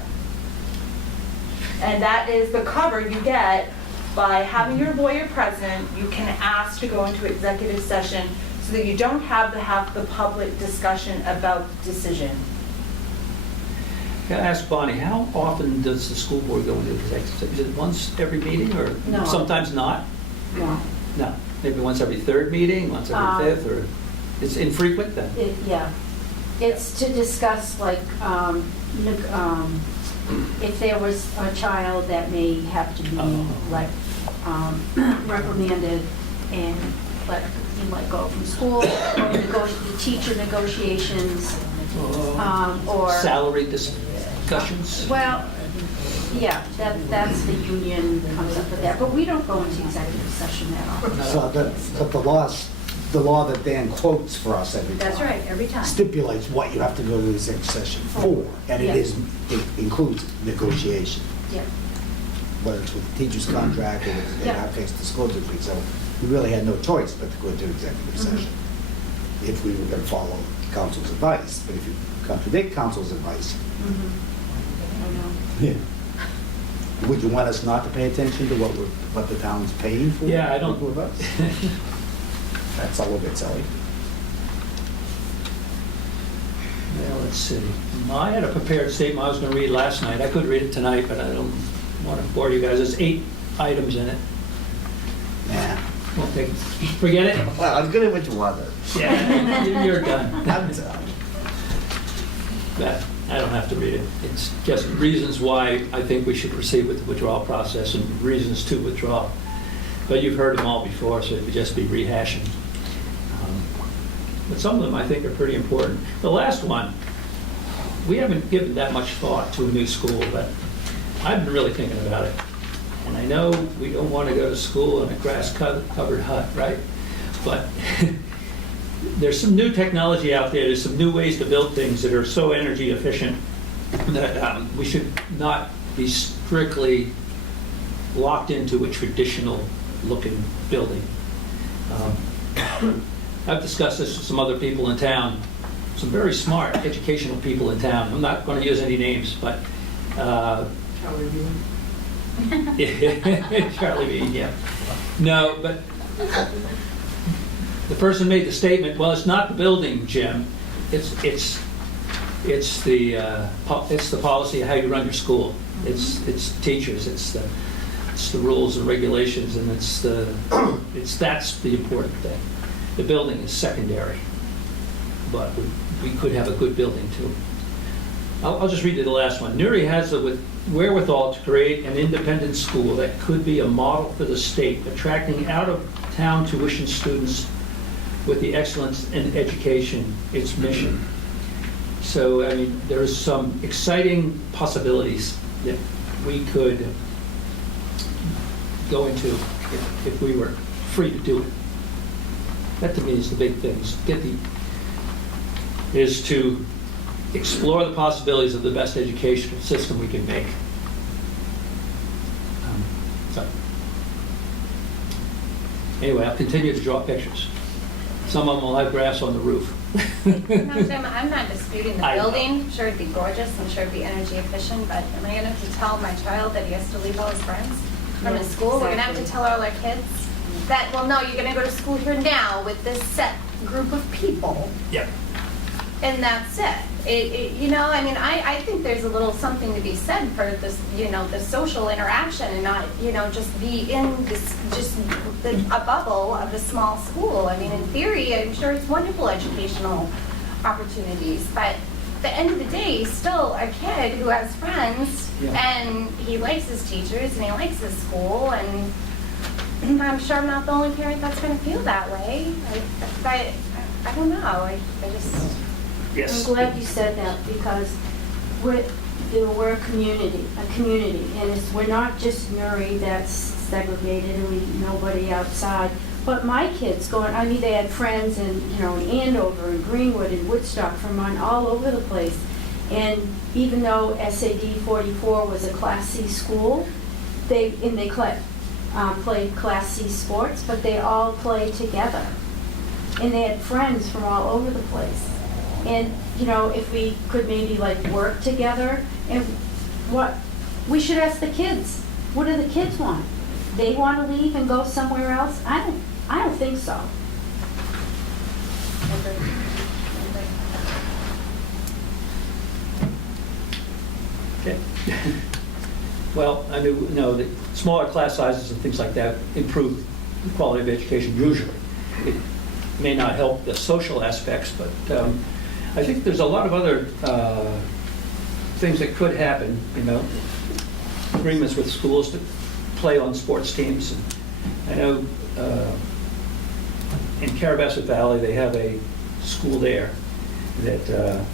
And that is the cover you get by having your lawyer present. You can ask to go into executive session so that you don't have to have the public discussion about the decision. Can I ask Bonnie, how often does the school board go into executive session? Is it once every meeting or No. sometimes not? No. No, maybe once every third meeting, once every fifth, or it's infrequent then? Yeah. It's to discuss like, if there was a child that may have to be Oh. like reprimanded and let go from school, or teacher negotiations, or. Salary discussions? Well, yeah, that's the union comes up with that, but we don't go into executive session that often. So but the law that Dan quotes for us every time. That's right, every time. Stipulates what you have to go to executive session for, and Yeah. it includes negotiation, Yeah. whether it's with the teacher's contract or with, in Yeah. our case, the school district. So we really had no choice but to go into executive session if we were going to follow council's advice. But if you contradict council's advice, I know. would you want us not to pay attention to what the town's paying for? Yeah, I don't- With us? That's a little bit silly. Well, let's see. I had a prepared statement I was going to read last night. I could read it tonight, but I don't want to bore you guys. There's 8 items in it. Nah. Won't take, forget it? Well, I'm good at what you wanted. Yeah, you're done. I'm done. That, I don't have to read it. It's just reasons why I think we should proceed with the withdrawal process and reasons to withdraw. But you've heard them all before, so it would just be rehashing. But some of them I think are pretty important. The last one, we haven't given that much thought to a new school, but I've been really thinking about it. And I know we don't want to go to school in a grass-covered hut, right? But there's some new technology out there, there's some new ways to build things that are so energy efficient that we should not be strictly locked into a traditional looking building. I've discussed this with some other people in town, some very smart educational people in town. I'm not going to use any names, but Charlie Bean. Charlie Bean, yeah. No, but the person made the statement, well, it's not the building, Jim. It's the policy of how you run your school. It's teachers. It's the rules and regulations, and that's the important thing. The building is secondary, but we we could have a good building too. I'll just read you the last one. Newry has the wherewithal to create an independent school that could be a model for the state, attracting out-of-town tuition students with the excellence in education, its mission. So, I mean, there's some exciting possibilities that we could go into if we were free to do it. That to me is the big thing, is to explore the possibilities of the best educational system we can make. So, anyway, I'll continue to draw pictures. Some of them will have grass on the roof. No, Jim, I'm not disputing the I know. building. I'm sure it'd be gorgeous. I'm sure it'd be energy efficient, but am I gonna have to tell my child that he has to leave all his friends from his school? We're gonna have to tell all our kids that, well, no, you're gonna go to school here now with this set group of people, Yep. and that's it. You know, I mean, I think there's a little something to be said for this, you know, the social interaction and not, you know, just be in this, a bubble of a small school. I mean, in theory, I'm sure it's wonderful educational opportunities, but at the end of the day, he's still a kid who has friends, Yeah. and he likes his teachers, and he likes his school, and I'm sure I'm not the only parent that's gonna feel that way. But I don't know, I just... Yes. I'm glad you said that because we're a community, and we're not just Newry that's segregated and nobody outside. But my kids I mean, they had friends in, you know, in Andover and Greenwood and Woodstock, Vermont, all over the place. And even though SAD 44 was a Class C school, they played Class C sports, but they all played together. And they had friends from all over the place. And, you know, if we could maybe like work together, and we should ask the kids, what do the kids want? They want to leave and go somewhere else? I don't think so. Okay. Well, I know that smaller class sizes and things like that improve the quality of education usually. It may not help the social aspects, but I think there's a lot of other things that could happen, you know, agreements with schools to play on sports teams. And I know in Carabasset Valley, they have a school there that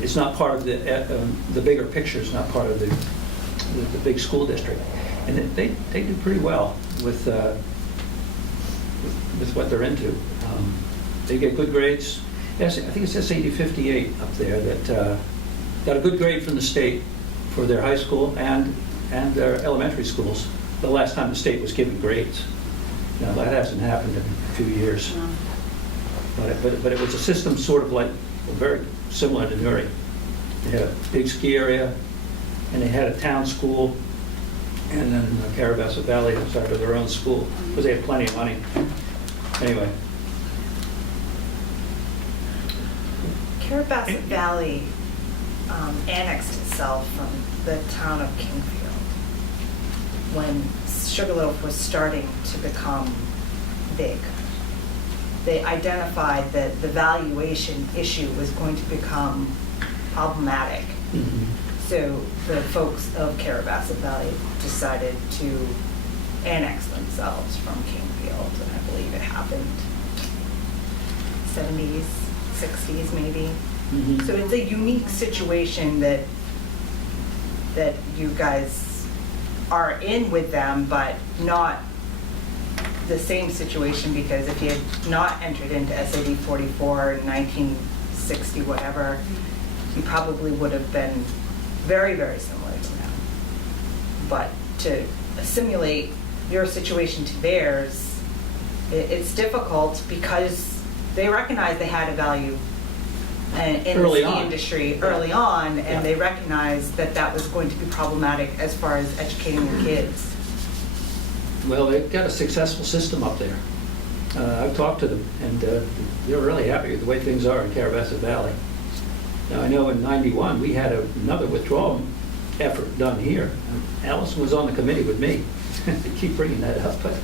it's not part of the bigger picture. It's not part of the big school district, and they do pretty well with what they're into. They get good grades. Yes, I think it's SAD 58 up there that got a good grade from the state for their high school and their elementary schools. The last time the state was giving grades. Now that hasn't happened in a few years. But it was a system sort of like very similar to Newry. They had a big ski area, and they had a town school, and then Carabasset Valley started their own school because they had plenty of money. Anyway. Carabasset Valley annexed itself from the town of Kingfield when Sugarloaf was starting to become big. They identified that the valuation issue was going to become problematic. Mm-hmm. So the folks of Carabasset Valley decided to annex themselves from Kingfield, and I believe it happened 70s, 60s maybe. Mm-hmm. So it's a unique situation that you guys are in with them, but not the same situation, because if you had not entered into SAD 44 in 1960, whatever, you probably would have been very, very similar to them. But to assimilate your situation to theirs, it's difficult because they recognized they had a value in the Early ski on. industry early on, and Yeah. they recognized that that was going to be problematic as far as educating their kids. Well, they've got a successful system up there. I've talked to them, and they're really happy with the way things are in Carabasset Valley. Now, I know in '91, we had another withdrawal effort done here. Allison was on the committee with me. They keep bringing that up, but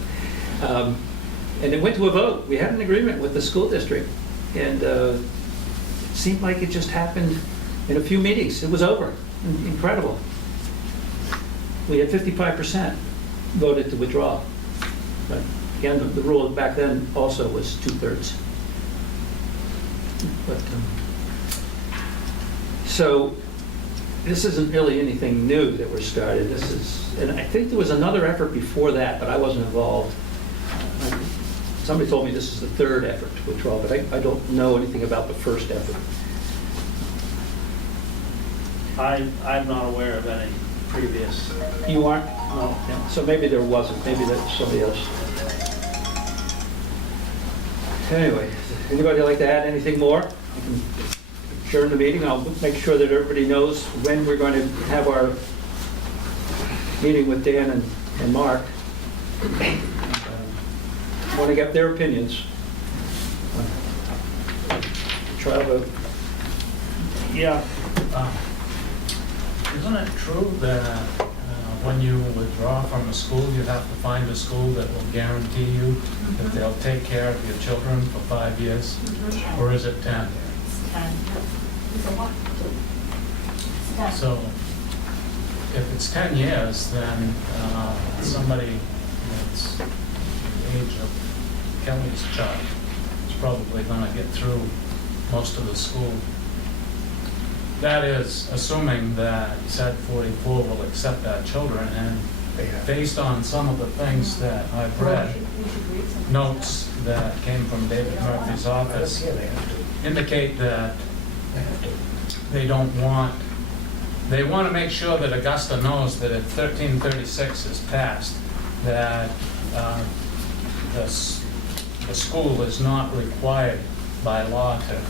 and it went to a vote. We had an agreement with the school district, and seemed like it just happened in a few meetings. It was over. Incredible. We had 55% voted to withdraw. But again, the rule back then also was 2/3. But, so this isn't really anything new that we're started. This is, and I think there was another effort before that, but I wasn't involved. Somebody told me this is the third effort to withdraw, but I don't know anything about the first effort. I'm not aware of any previous. You aren't? No. Yeah, so maybe there wasn't, maybe that's somebody else. Anyway, anybody like to add anything more? I can adjourn the meeting. I'll make sure that everybody knows when we're going to have our meeting with Dan and Mark. Want to get their opinions. Trial vote. Yeah. Isn't it true that when you withdraw from a school, you have to find a school that will guarantee you that they'll take care of your children for 5 years? Or is it 10? It's 10. It's a lot. It's 10. So if it's 10 years, then somebody that's the age of Kelly's child is probably going to get through most of the school. That is assuming that SED 44 will accept our children, and based on some of the things that I've read, notes that came from David Murphy's office indicate that they want to make sure that Augusta knows that if 1336 is passed, that the school is not required by law to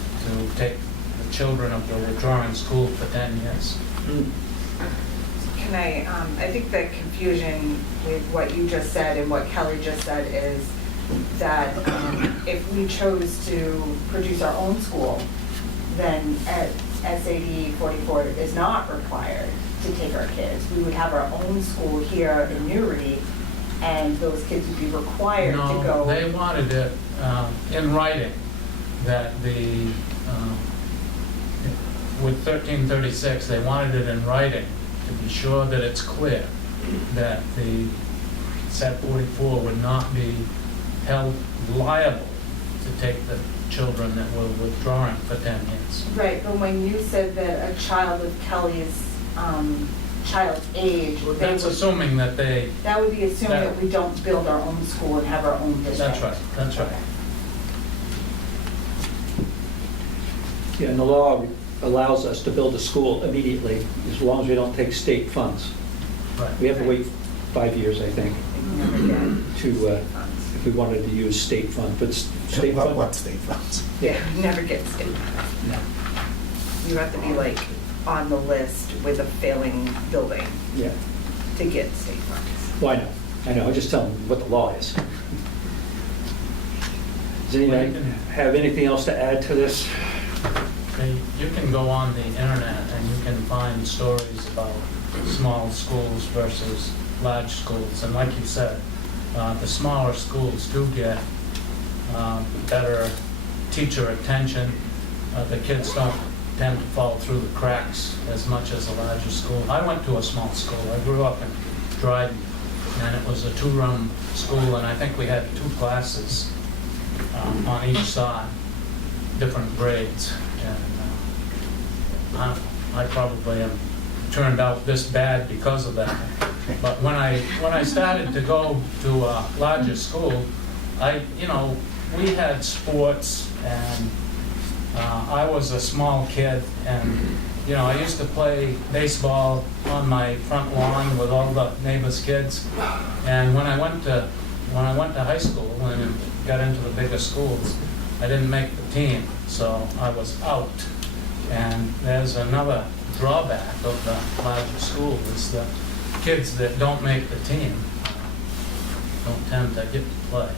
take the children of the withdrawing school for 10 years. Can I think the confusion with what you just said and what Kelly just said is that if we chose to produce our own school, then SAD 44 is not required to take our kids. We would have our own school here in Newry, and those kids would be required to go. No, they wanted it in writing that with 1336, they wanted it in writing to be sure that it's clear that the SED 44 would not be held liable to take the children that were withdrawing for 10 years. Right, but when you said that a child of Kelly's child's age, That's assuming that they, that would be assuming that we don't build our own school and have our own district. that's right. Yeah, and the law allows us to build a school immediately, as long as we don't take state funds. Right. We have to wait 5 years, I think, Never get to, if we wanted to use state funds, but state funds. What state funds? Yeah, you never get state funds. No. You have to be like on the list with a failing building Yeah, to get state funds. well, I know, I just tell them what the law is. Does anybody have anything else to add to this? You can go on the internet and you can find stories about small schools versus large schools. And like you said, the smaller schools do get better teacher attention. The kids don't tend to fall through the cracks as much as a larger school. I went to a small school. I grew up in Dryden, and it was a 2-room school, and I think we had 2 classes on each side, different grades. And I probably am turned out this bad because of that. But when I started to go to a larger school, we had sports, and I was a small kid, and I used to play baseball on my front lawn with all the neighbors' kids. And when I went to high school and got into the bigger schools, I didn't make the team, so I was out. And there's another drawback of the larger school is the kids that don't make the team don't tend to get to play.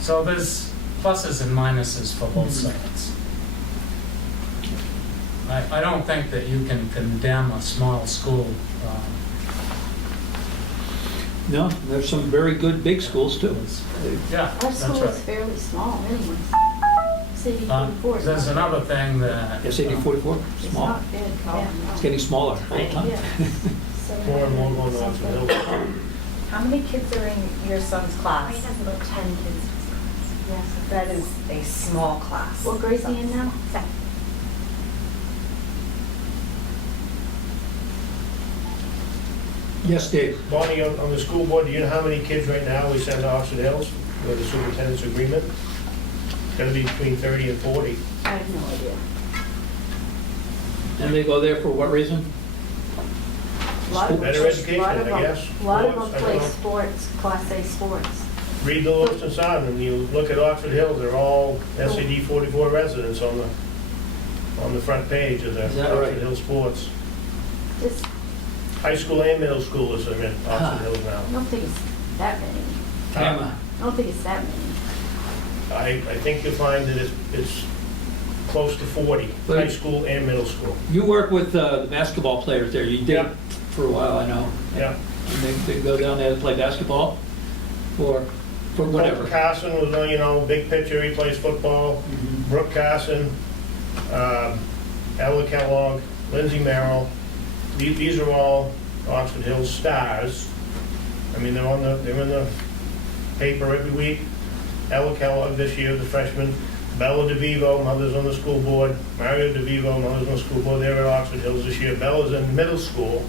So there's pluses and minuses for both sides. I don't think that you can condemn a small school. No, there's some very good big schools too. Yeah, Our that's school is right. fairly small anyways. SAD 44 is There's not another thing that. SAD 44, It's small. not bad, yeah. It's getting smaller all the time. Yeah. More and more going to Oxford Hill. How many kids are in your son's class? He has about 10 kids. Yes. That is a small class. What grade is he in now? Second. Yes, Dave? Bonnie, on the school board, do you know how many kids right now we send to Oxford Hills with the superintendent's agreement? It's gonna be between 30 and 40. I have no idea. And they go there for what reason? A lot of them- Better education, lot of I them- guess. A lot of them Sports, I play don't know. sports, Class A sports. Read the list inside, and you look at Oxford Hills, they're all SAD 44 residents on the front page of the Is that right? Oxford Hills sports. Just, High school and middle schoolers are in Oxford Hills I now. don't think it's that many. Tama? I don't think it's that many. I think you'll find that it's close to 40, But- high school and middle school. You work with the basketball players there. You did Yeah. for a while, I know. Yeah. And they go down there to play basketball for whatever. Brooke Carson was on, big pitcher, he plays football. Mhm. Brooke Carson, Ella Kellogg, Lindsay Merrill. These are all Oxford Hills stars. I mean, they're in the paper every week. Ella Kellogg this year, the freshman. Bella DeVivo, mother's on the school board. Mario DeVivo, mother's on the school board. They're at Oxford Hills this year. Bella's in middle school.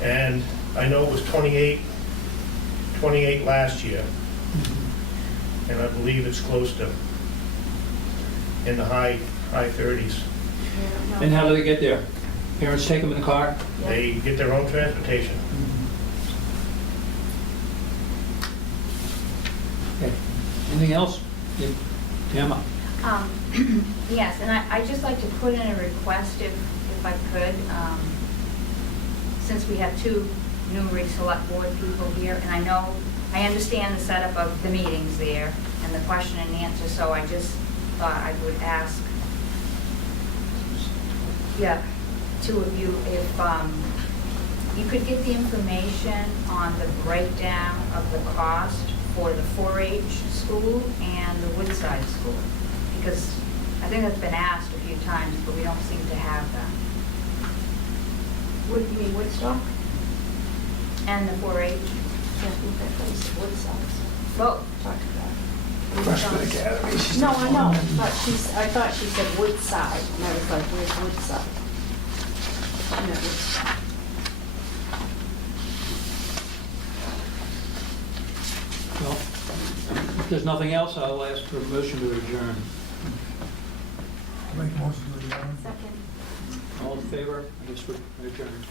And I know it was 28 last year. And I believe it's close to in the high 30s. I don't know. And how do they get there? Parents take them in the car? They get their own transportation. Okay. Anything else? Yeah. Tama? Yes, and I'd just like to put in a request if I could, since we have two Newry Select Board people here, and I understand the setup of the meetings there and the question and answer, so I just thought I would ask, two of you, if you could get the information on the breakdown of the cost for the 4-H school and the Woodside school, because I think that's been asked a few times, but we don't seem to have that. What do you mean, Woodstock? And the 4-H, I think that goes to Woodstock, so both. talk about Freshman Academy. it. No, I know, but I thought she said Woodside, and I was like, where's Woodside? She meant Woodstock. Well, if there's nothing else, I'll ask for a motion to adjourn. Second. All in favor? I guess we're adjourned.